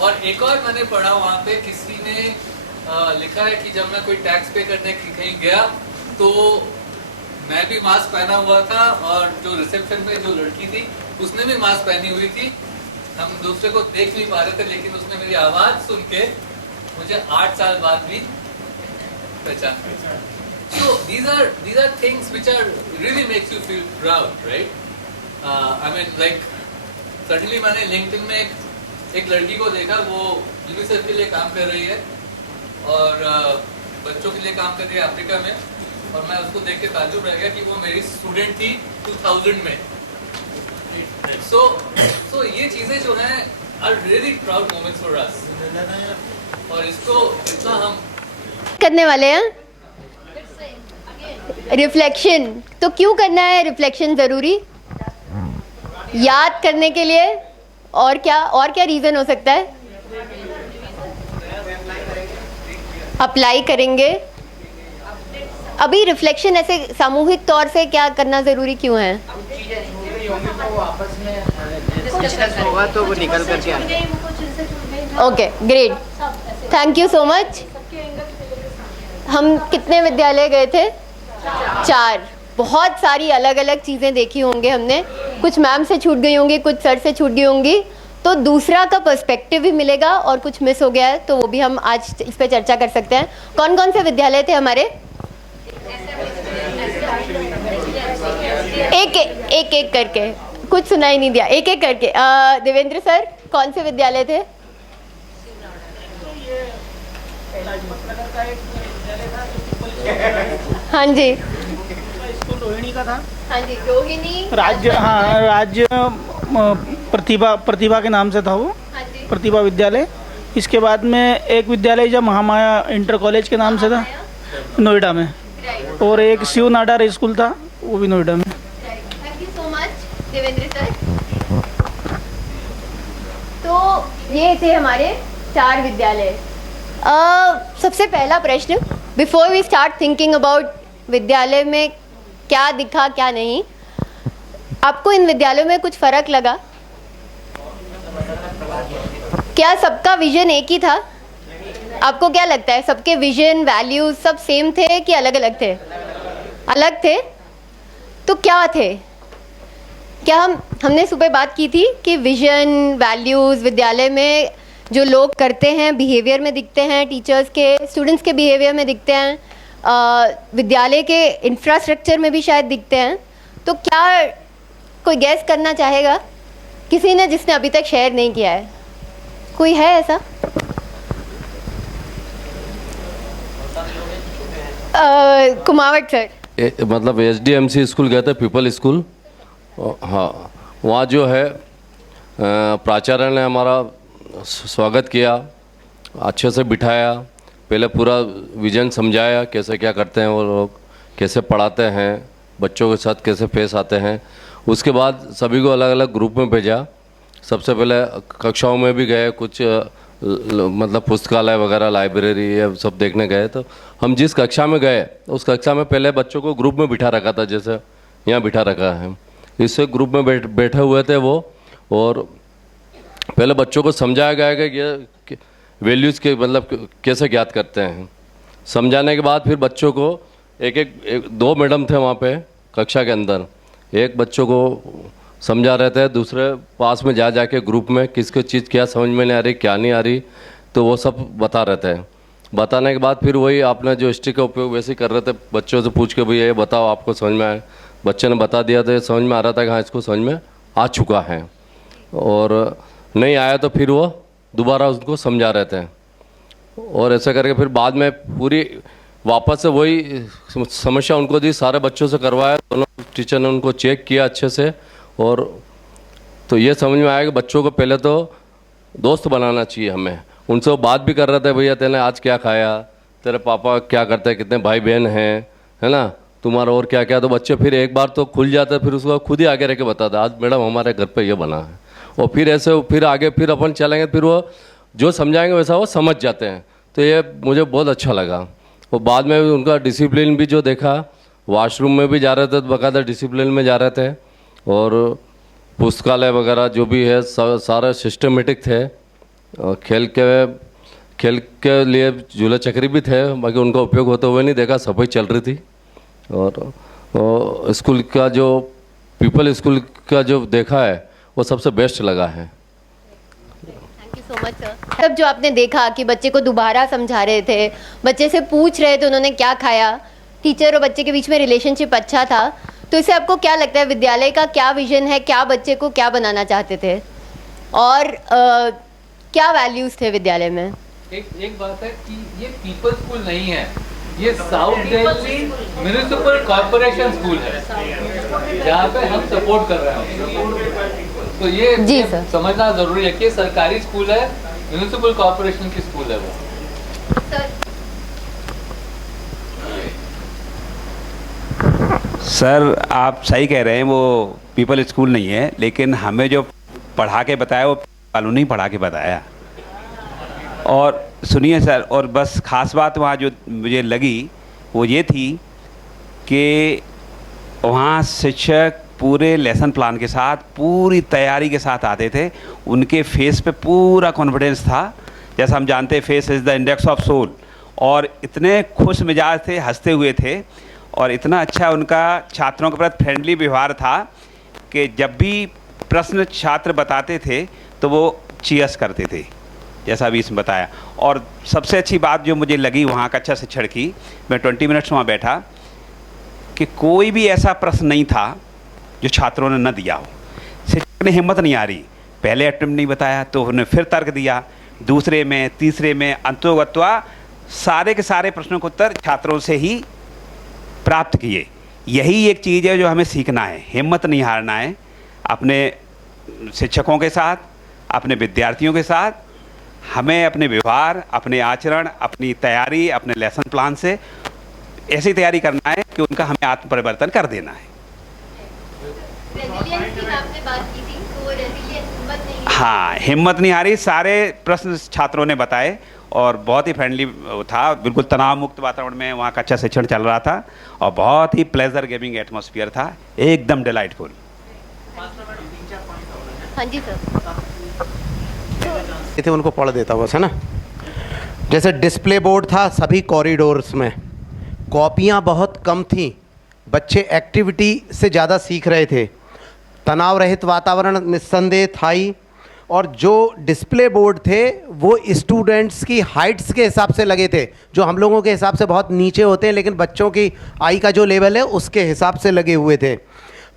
और एक और मैंने पढ़ा वहाँ पे किसी ने लिखा है कि जब मैं कोई टैक्स पे करने कहीं गया तो मैं भी मास्क पहना हुआ था और जो रिसेप्शन में जो लड़की थी उसने भी मास्क पहनी हुई थी। हम दूसरे को देख नहीं पा रहे थे, लेकिन उसने मेरी आवाज़ सुन के मुझे 8 साल बाद भी पहचान लिया। So these are things which are really makes you feel proud, right? I mean like suddenly मैंने LinkedIn में एक लड़की को देखा, वो यूनिसेफ के लिए काम कर रही है और बच्चों के लिए काम कर रही है अफ्रीका में, और मैं उसको देख के ताज्जुब रह गया कि वो मेरी स्टूडेंट थी 2000 में। So ये चीज़ें जो हैं are really proud moments for us, और इसको इतना हम करने वाले हैं रिफ्लेक्शन। तो क्यों करना है रिफ्लेक्शन ज़रूरी? याद करने के लिए। और क्या रीज़न हो सकता है? अप्लाई करेंगे। अभी रिफ्लेक्शन ऐसे सामूहिक तौर से क्या करना ज़रूरी क्यों है? होगा तो वो निकल करके आए। Okay, great, thank you so much. हम कितने विद्यालय गए थे? 4। बहुत सारी अलग अलग चीज़ें देखी होंगे हमने, कुछ मैम से छूट गई होंगी, कुछ सर से छूट गई होंगी, तो दूसरा का पर्सपेक्टिव भी मिलेगा और कुछ मिस हो गया है तो वो भी हम आज इस पे चर्चा कर सकते हैं। कौन कौन से विद्यालय थे हमारे? एक करके, कुछ सुनाई नहीं दिया, एक करके। देवेंद्र सर, कौन से विद्यालय थे? हाँ जी, रोहिणी का था। हाँ जी, रोहिणी राज्य प्रतिभा के नाम से था वो। हाँ जी, प्रतिभा विद्यालय। इसके बाद में एक विद्यालय जो महामाया इंटर कॉलेज के नाम से था, नोएडा में। और एक शिव नाडार स्कूल था, वो भी नोएडा में। Thank you so much Devendra sir. तो ये थे हमारे 4 विद्यालय। सबसे पहला प्रश्न, before we start thinking about विद्यालय में क्या दिखा क्या नहीं, आपको इन विद्यालयों में कुछ फर्क लगा? क्या सबका विजन एक ही था? आपको क्या लगता है, सबके विजन वैल्यूज सब सेम थे कि अलग अलग थे? अलग थे। तो क्या थे? क्या हमने सुबह बात की थी कि विजन वैल्यूज विद्यालय में जो लोग करते हैं बिहेवियर में दिखते हैं, टीचर्स के स्टूडेंट्स के बिहेवियर में दिखते हैं, विद्यालय के इंफ्रास्ट्रक्चर में भी शायद दिखते हैं। तो क्या कोई गैस करना चाहेगा? किसी ने जिसने अभी तक शेयर नहीं किया है, कोई है ऐसा? कुमावत सर। मतलब SDMC स्कूल गए थे, पीपल स्कूल। हाँ, वहाँ जो है प्राचार्य ने हमारा स्वागत किया, अच्छे से बिठाया, पहले पूरा विजन समझाया कैसे क्या करते हैं वो लोग, कैसे पढ़ाते हैं, बच्चों के साथ कैसे पेश आते हैं। उसके बाद सभी को अलग अलग ग्रुप में भेजा। सबसे पहले कक्षाओं में भी गए, कुछ मतलब पुस्तकालय वगैरह, लाइब्रेरी, ये सब देखने गए। तो हम जिस कक्षा में गए उस कक्षा में पहले बच्चों को ग्रुप में बिठा रखा था, जैसे यहाँ बिठा रखा है। इससे ग्रुप में बैठे हुए थे वो, और पहले बच्चों को समझाया गया कि ये वैल्यूज़ के मतलब कैसे ज्ञात करते हैं। समझाने के बाद फिर बच्चों को एक 2 मैडम थे वहाँ पे कक्षा के अंदर, एक बच्चों को समझा रहे थे, दूसरे पास में जा के ग्रुप में किसको चीज़ क्या समझ में नहीं आ रही, क्या नहीं आ रही, तो वो सब बता रहे थे। बताने के बाद फिर वही आपने जो हिस्ट्री का उपयोग वैसे ही कर रहे थे, बच्चों से पूछ के भैया ये बताओ आपको समझ में आया। बच्चे ने बता दिया तो समझ में आ रहा था कि हाँ इसको समझ में आ चुका है, और नहीं आया तो फिर वो दोबारा उसको समझा रहे थे। और ऐसा करके फिर बाद में पूरी वापस से वही समस्या उनको दी, सारे बच्चों से करवाया, दोनों टीचर ने उनको चेक किया अच्छे से, और तो ये समझ में आया कि बच्चों को पहले तो दोस्त बनाना चाहिए हमें। उनसे वो बात भी कर रहे थे, भैया तेने आज क्या खाया, तेरे पापा क्या करते हैं, कितने भाई बहन हैं, है ना, तुम्हारा और क्या क्या। तो बच्चे फिर एक बार तो खुल जाते, फिर उसको खुद ही आगे रह के बताते, आज मैडम हमारे घर पे ये बना है, और फिर ऐसे फिर आगे फिर अपन चलेंगे, फिर वो जो समझाएंगे वैसा वो समझ जाते हैं। तो ये मुझे बहुत अच्छा लगा। और बाद में उनका डिसिप्लिन भी जो देखा, वॉशरूम में भी जा रहे थे तो बाकायदा डिसिप्लिन में जा रहे थे, और पुस्तकालय वगैरह जो भी है सारे सिस्टमेटिक थे। खेल के लिए झूला चक्री भी थे, बाकी उनका उपयोग होते हुए नहीं देखा, सफाई चल रही थी। और स्कूल का जो पीपल स्कूल का जो देखा है वो सबसे बेस्ट लगा है। Thank you so much sir. तब जो आपने देखा कि बच्चे को दोबारा समझा रहे थे, बच्चे से पूछ रहे थे उन्होंने क्या खाया, टीचर और बच्चे के बीच में रिलेशनशिप अच्छा था, तो इससे आपको क्या लगता है विद्यालय का क्या विजन है, क्या बच्चे को क्या बनाना चाहते थे, और क्या वैल्यूज थे विद्यालय में? एक बात है कि ये पीपल स्कूल नहीं है, ये south Delhi municipal corporation school है जहाँ पे हम सपोर्ट कर रहे हैं। तो ये समझना जरूरी है कि सरकारी स्कूल है, म्युनिसिपल कॉर्पोरेशन की स्कूल है वो। सर आप सही कह रहे हैं, वो पीपल स्कूल नहीं है, लेकिन हमें जो पढ़ा के बताया वो वालों ने पढ़ा के बताया। और सुनिए सर, और बस ख़ास बात वहाँ जो मुझे लगी वो ये थी कि वहाँ शिक्षक पूरे लेसन प्लान के साथ, पूरी तैयारी के साथ आते थे। उनके फेस पे पूरा कॉन्फिडेंस था, जैसा हम जानते हैं face is the index of soul, और इतने खुश मिजाज थे, हंसते हुए थे, और इतना अच्छा उनका छात्रों के प्रति फ्रेंडली व्यवहार था कि जब भी प्रश्न छात्र बताते थे तो वो चीयर्स करते थे, जैसा अभी इसमें बताया। और सबसे अच्छी बात जो मुझे लगी वहाँ का अच्छा शिक्षण की, मैं 20 मिनट्स वहाँ बैठा, कि कोई भी ऐसा प्रश्न नहीं था जो छात्रों ने न दिया हो। शिक्षक ने हिम्मत नहीं आ रही, पहले अटेम्प्ट नहीं बताया तो उन्होंने फिर तर्क दिया, दूसरे में, तीसरे में, अंतोगत्वा सारे के सारे प्रश्नों के उत्तर छात्रों से ही प्राप्त किए। यही एक चीज़ है जो हमें सीखना है, हिम्मत नहीं हारना है अपने शिक्षकों के साथ, अपने विद्यार्थियों के साथ। हमें अपने व्यवहार, अपने आचरण, अपनी तैयारी, अपने लेसन प्लान से ऐसी तैयारी करना है कि उनका हमें आत्म परिवर्तन कर देना है। आपने बात की थी, तो वो हिम्मत नहीं, हाँ, हिम्मत नहीं हारी, सारे प्रश्न छात्रों ने बताए, और बहुत ही फ्रेंडली था, बिल्कुल तनाव मुक्त वातावरण में वहाँ का अच्छा शिक्षण चल रहा था, और बहुत ही प्लेजर गेमिंग एटमॉस्फेयर था, एकदम डिलाइटफुल। हाँ जी सर। थे उनको पढ़ देता बस, है ना। जैसे डिस्प्ले बोर्ड था सभी कॉरिडोर्स में, कॉपियाँ बहुत कम थीं, बच्चे एक्टिविटी से ज़्यादा सीख रहे थे, तनाव रहित वातावरण निस्संदेह था ही, और जो डिस्प्ले बोर्ड थे वो स्टूडेंट्स की हाइट्स के हिसाब से लगे थे, जो हम लोगों के हिसाब से बहुत नीचे होते हैं, लेकिन बच्चों की आई का जो लेवल है उसके हिसाब से लगे हुए थे।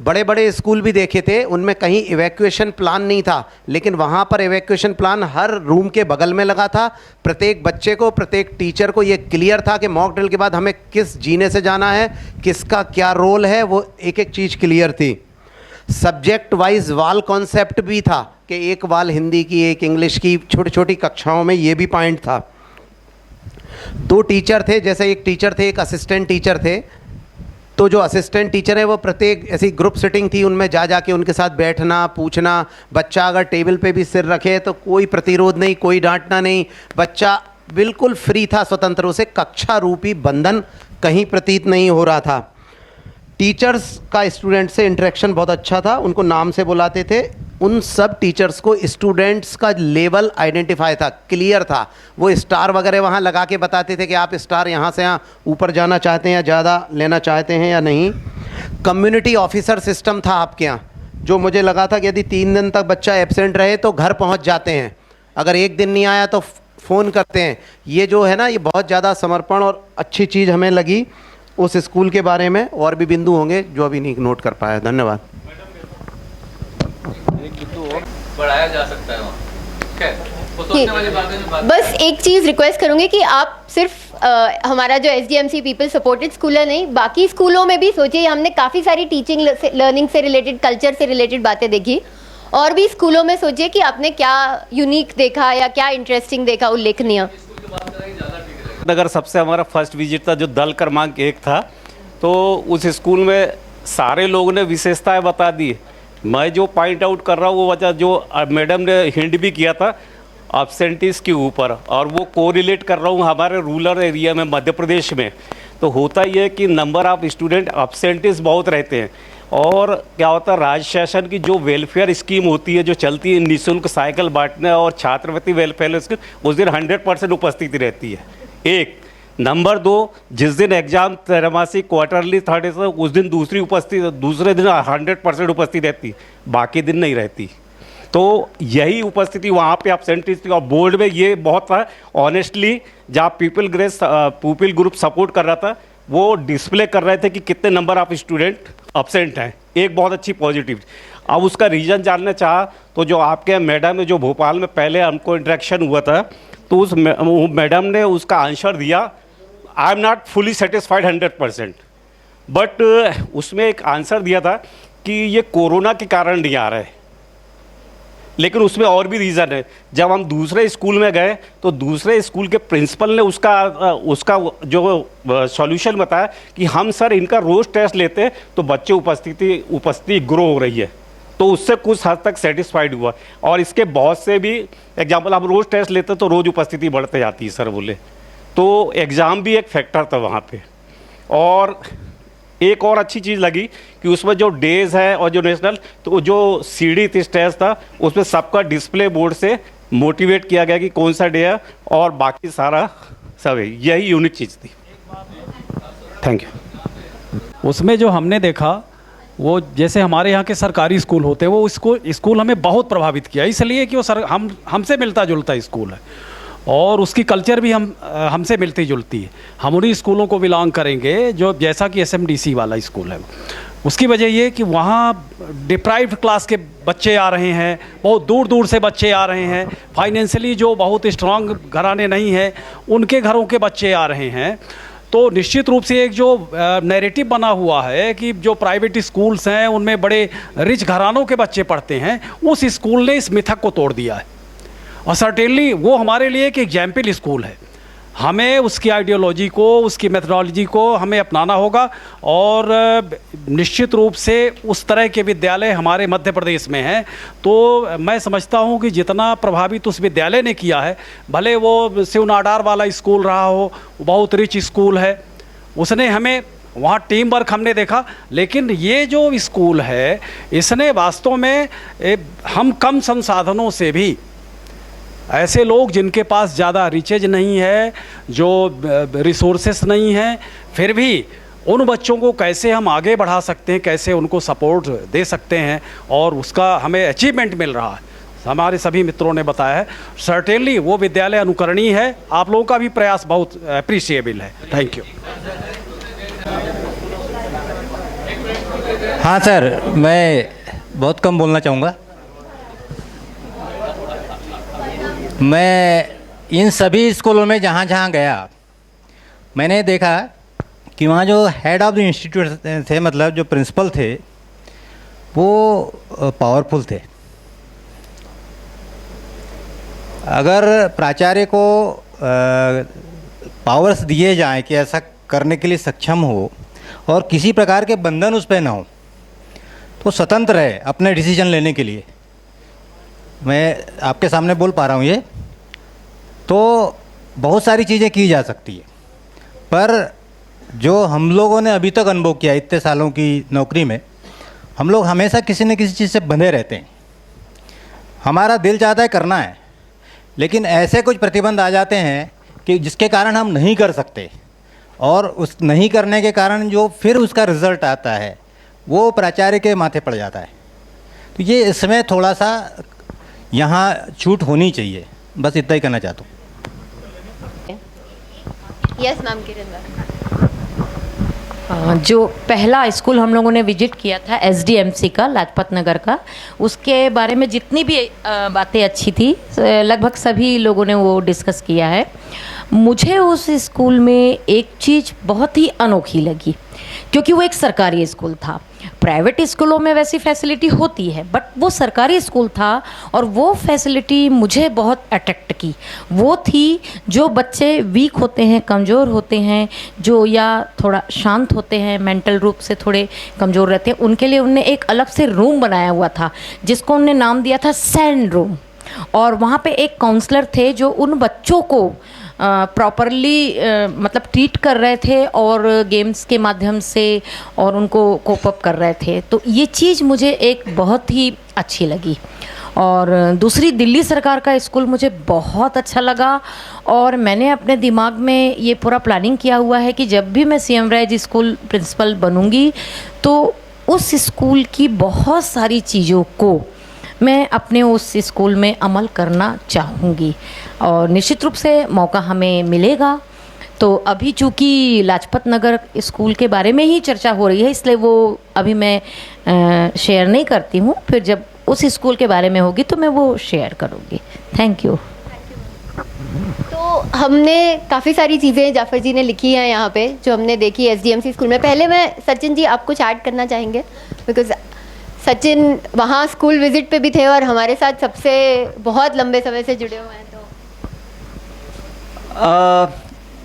बड़े बड़े स्कूल भी देखे थे, उनमें कहीं इवैक्यूएशन प्लान नहीं था, लेकिन वहाँ पर इवैक्यूएशन प्लान हर रूम के बगल में लगा था। प्रत्येक बच्चे को, प्रत्येक टीचर को ये क्लियर था कि मॉक ड्रिल के बाद हमें किस जीने से जाना है, किसका क्या रोल है, वो एक एक चीज़ क्लियर थी। सब्जेक्ट वाइज वाल कॉन्सेप्ट भी था कि एक वाल हिंदी की, एक इंग्लिश की, छोटी छोटी कक्षाओं में ये भी पॉइंट था। 2 टीचर थे, जैसे एक टीचर थे, एक असिस्टेंट टीचर थे। तो जो असिस्टेंट टीचर है वो प्रत्येक ऐसी ग्रुप सिटिंग थी, उनमें जा जा के उनके साथ बैठना, पूछना। बच्चा अगर टेबल पे भी सिर रखे तो कोई प्रतिरोध नहीं, कोई डांटना नहीं, बच्चा बिल्कुल फ्री था, स्वतंत्र, उसे कक्षा रूपी बंधन कहीं प्रतीत नहीं हो रहा था। टीचर्स का स्टूडेंट से इंटरेक्शन बहुत अच्छा था, उनको नाम से बुलाते थे। उन सब टीचर्स को स्टूडेंट्स का लेवल आइडेंटिफाई था, क्लियर था। वो स्टार वगैरह वहाँ लगा के बताते थे कि आप स्टार यहाँ से यहाँ ऊपर जाना चाहते हैं या ज़्यादा लेना चाहते हैं या नहीं। कम्युनिटी ऑफिसर सिस्टम था आपके यहाँ, जो मुझे लगा था कि यदि 3 दिन तक बच्चा एब्सेंट रहे तो घर पहुँच जाते हैं, अगर 1 दिन नहीं आया तो फ़ोन करते हैं। ये जो है ना, ये बहुत ज़्यादा समर्पण और अच्छी चीज़ हमें लगी उस स्कूल के बारे में। और भी बिंदु होंगे जो अभी नहीं नोट कर पाया। धन्यवाद। बढ़ाया जा सकता है वहाँ, वो सोचने वाली बात है। बस एक चीज़ रिक्वेस्ट करूँगी कि आप सिर्फ हमारा जो SDMC पीपल सपोर्टेड स्कूल है नहीं, बाकी स्कूलों में भी सोचिए हमने काफ़ी सारी टीचिंग लर्निंग से रिलेटेड, कल्चर से रिलेटेड बातें देखी, और भी स्कूलों में सोचिए कि आपने क्या यूनिक देखा या क्या इंटरेस्टिंग देखा, उल्लेखनीय। नगर सबसे हमारा फर्स्ट विजिट था जो दल क्रमांक 1 था, तो उस स्कूल में सारे लोगों ने विशेषताएं बता दी। मैं जो पॉइंट आउट कर रहा हूँ वो वजह जो मैडम ने हिंट भी किया था एब्सेंटीज के ऊपर, और वो कोरिलेट कर रहा हूँ हमारे रूरल एरिया में मध्य प्रदेश में। तो होता ही है कि नंबर ऑफ स्टूडेंट एब्सेंटीज बहुत रहते हैं, और क्या होता है राज्य शासन की जो वेलफेयर स्कीम होती है जो चलती है निःशुल्क साइकिल बांटने और छात्रवृत्ति वेलफेयर स्कीम, उस दिन 100% उपस्थिति रहती है। एक नंबर 2, जिस दिन एग्जाम त्रैमासिक क्वार्टरली थर्ड है उस दिन दूसरे दिन 100% उपस्थिति रहती, बाकी दिन नहीं रहती। तो यही उपस्थिति वहाँ पे एब्सेंटीज थी, और बोर्ड में ये बहुत था ऑनेस्टली, जहाँ पीपल ग्रुप सपोर्ट कर रहा था वो डिस्प्ले कर रहे थे कि कितने नंबर ऑफ स्टूडेंट एब्सेंट हैं, एक बहुत अच्छी पॉजिटिव। अब उसका रीज़न जानना चाहा तो जो आपके मैडम है जो भोपाल में पहले हमको इंटरेक्शन हुआ था, तो उस मैडम ने उसका आंसर दिया, I am not fully satisfied 100%, but उसमें एक आंसर दिया था कि ये कोरोना के कारण नहीं आ रहा है, लेकिन उसमें और भी रीज़न है। जब हम दूसरे स्कूल में गए तो दूसरे स्कूल के प्रिंसिपल ने उसका जो सॉल्यूशन बताया कि हम सर इनका रोज़ टेस्ट लेते हैं तो बच्चे उपस्थिति ग्रो हो रही है, तो उससे कुछ हद तक सेटिस्फाइड हुआ। और इसके बहुत से भी एग्जाम्पल, हम रोज़ टेस्ट लेते तो रोज़ उपस्थिति बढ़ते जाती है सर बोले, तो एग्ज़ाम भी एक फैक्टर था वहाँ पे। और एक और अच्छी चीज़ लगी कि उसमें जो डेज है और जो नेशनल, तो जो CD स्टेज था उसमें सबका डिस्प्ले बोर्ड से मोटिवेट किया गया कि कौन सा डे है, और बाकी सारा सब है, यही यूनिक चीज़ थी। Thank you. उसमें जो हमने देखा वो जैसे हमारे यहाँ के सरकारी स्कूल होते हैं, वो स्कूल हमें बहुत प्रभावित किया, इसलिए कि वो हमसे मिलता जुलता स्कूल है और उसकी कल्चर भी हमसे मिलती जुलती है। हम उन्हीं स्कूलों को बिलोंग करेंगे जो जैसा कि SMDC वाला स्कूल है। उसकी वजह ये कि वहाँ डिप्राइव्ड क्लास के बच्चे आ रहे हैं, बहुत दूर दूर से बच्चे आ रहे हैं, फाइनेंशियली जो बहुत स्ट्रांग घराने नहीं हैं उनके घरों के बच्चे आ रहे हैं। तो निश्चित रूप से एक जो नैरेटिव बना हुआ है कि जो प्राइवेट स्कूल्स हैं उनमें बड़े रिच घरानों के बच्चे पढ़ते हैं, उस स्कूल ने इस मिथक को तोड़ दिया है, और सर्टेनली वो हमारे लिए एक एग्जाम्पल स्कूल है। हमें उसकी आइडियोलॉजी को, उसकी मेथडोलॉजी को हमें अपनाना होगा, और निश्चित रूप से उस तरह के विद्यालय हमारे मध्य प्रदेश में हैं। तो मैं समझता हूं कि जितना प्रभावित उस विद्यालय ने किया है, भले वो शिव नाडार वाला स्कूल रहा हो, बहुत रिच स्कूल है, उसने हमें वहाँ टीम वर्क हमने देखा, लेकिन ये जो स्कूल है इसने वास्तव में हम कम संसाधनों से भी ऐसे लोग जिनके पास ज़्यादा रिचेज नहीं है, जो रिसोर्सेस नहीं हैं, फिर भी उन बच्चों को कैसे हम आगे बढ़ा सकते हैं, कैसे उनको सपोर्ट दे सकते हैं, और उसका हमें अचीवमेंट मिल रहा है। हमारे सभी मित्रों ने बताया है, सर्टेनली वो विद्यालय अनुकरणीय है। आप लोगों का भी प्रयास बहुत अप्रिशिएबल है। Thank you. हाँ सर, मैं बहुत कम बोलना चाहूँगा। मैं इन सभी स्कूलों में जहाँ जहाँ गया मैंने देखा कि वहाँ जो हेड ऑफ़ द इंस्टीट्यूट थे, मतलब जो प्रिंसिपल थे, वो पावरफुल थे। अगर प्राचार्य को पावर्स दिए जाएं कि ऐसा करने के लिए सक्षम हो और किसी प्रकार के बंधन उस पर ना हो, तो स्वतंत्र है अपने डिसीजन लेने के लिए। मैं आपके सामने बोल पा रहा हूँ ये, तो बहुत सारी चीज़ें की जा सकती है, पर जो हम लोगों ने अभी तक अनुभव किया इतने सालों की नौकरी में, हम लोग हमेशा किसी न किसी चीज़ से बंधे रहते हैं। हमारा दिल चाहता है करना है, लेकिन ऐसे कुछ प्रतिबंध आ जाते हैं कि जिसके कारण हम नहीं कर सकते, और उस नहीं करने के कारण जो फिर उसका रिज़ल्ट आता है वो प्राचार्य के माथे पड़ जाता है। तो ये इसमें थोड़ा सा यहाँ छूट होनी चाहिए, बस इतना ही कहना चाहता हूँ। यस मैम, किरण मैम। जो पहला स्कूल हम लोगों ने विजिट किया था SDMC का, लाजपत नगर का, उसके बारे में जितनी भी बातें अच्छी थी लगभग सभी लोगों ने वो डिस्कस किया है। मुझे उस स्कूल में एक चीज़ बहुत ही अनोखी लगी, क्योंकि वो एक सरकारी स्कूल था। प्राइवेट स्कूलों में वैसी फैसिलिटी होती है, बट वो सरकारी स्कूल था और वो फैसिलिटी मुझे बहुत अट्रैक्ट की। वो थी जो बच्चे वीक होते हैं, कमज़ोर होते हैं, जो या थोड़ा शांत होते हैं, मेंटल रूप से थोड़े कमज़ोर रहते हैं, उनके लिए उनने एक अलग से रूम बनाया हुआ था जिसको उनने नाम दिया था सैंड रूम। और वहाँ पे एक काउंसलर थे जो उन बच्चों को प्रॉपरली मतलब ट्रीट कर रहे थे और गेम्स के माध्यम से और उनको कोप अप कर रहे थे। तो ये चीज़ मुझे एक बहुत ही अच्छी लगी। और दूसरी, दिल्ली सरकार का स्कूल मुझे बहुत अच्छा लगा और मैंने अपने दिमाग में ये पूरा प्लानिंग किया हुआ है कि जब भी मैं CM राय स्कूल प्रिंसिपल बनूंगी तो उस स्कूल की बहुत सारी चीज़ों को मैं अपने उस स्कूल में अमल करना चाहूँगी और निश्चित रूप से मौका हमें मिलेगा। तो अभी चूँकि लाजपत नगर स्कूल के बारे में ही चर्चा हो रही है, इसलिए वो अभी मैं शेयर नहीं करती हूँ। फिर जब उस स्कूल के बारे में होगी तो मैं वो शेयर करूँगी। Thank you. तो हमने काफ़ी सारी चीज़ें जाफ़र जी ने लिखी हैं यहाँ पे जो हमने देखी SDMC स्कूल में। पहले मैं सचिन जी आप कुछ ऐड करना चाहेंगे, बिकॉज सचिन वहाँ स्कूल विजिट पे भी थे और हमारे साथ सबसे बहुत लंबे समय से जुड़े हुए हैं। तो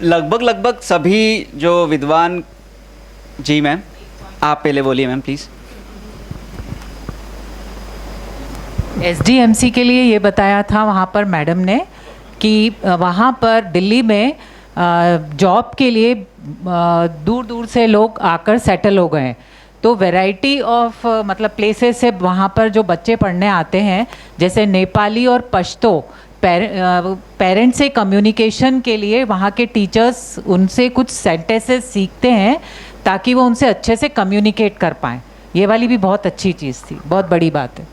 लगभग सभी जो विद्वान जी मैम, आप पहले बोलिए मैम प्लीज़। SDMC के लिए ये बताया था वहाँ पर मैडम ने कि वहाँ पर दिल्ली में जॉब के लिए दूर दूर से लोग आकर सेटल हो गए हैं। तो वैरायटी ऑफ मतलब प्लेसेस से वहाँ पर जो बच्चे पढ़ने आते हैं, जैसे नेपाली और पश्तो, पेरेंट्स से कम्युनिकेशन के लिए वहाँ के टीचर्स उनसे कुछ सेंटेंसेस सीखते हैं ताकि वो उनसे अच्छे से कम्युनिकेट कर पाएँ। ये वाली भी बहुत अच्छी चीज़ थी, बहुत बड़ी बात है।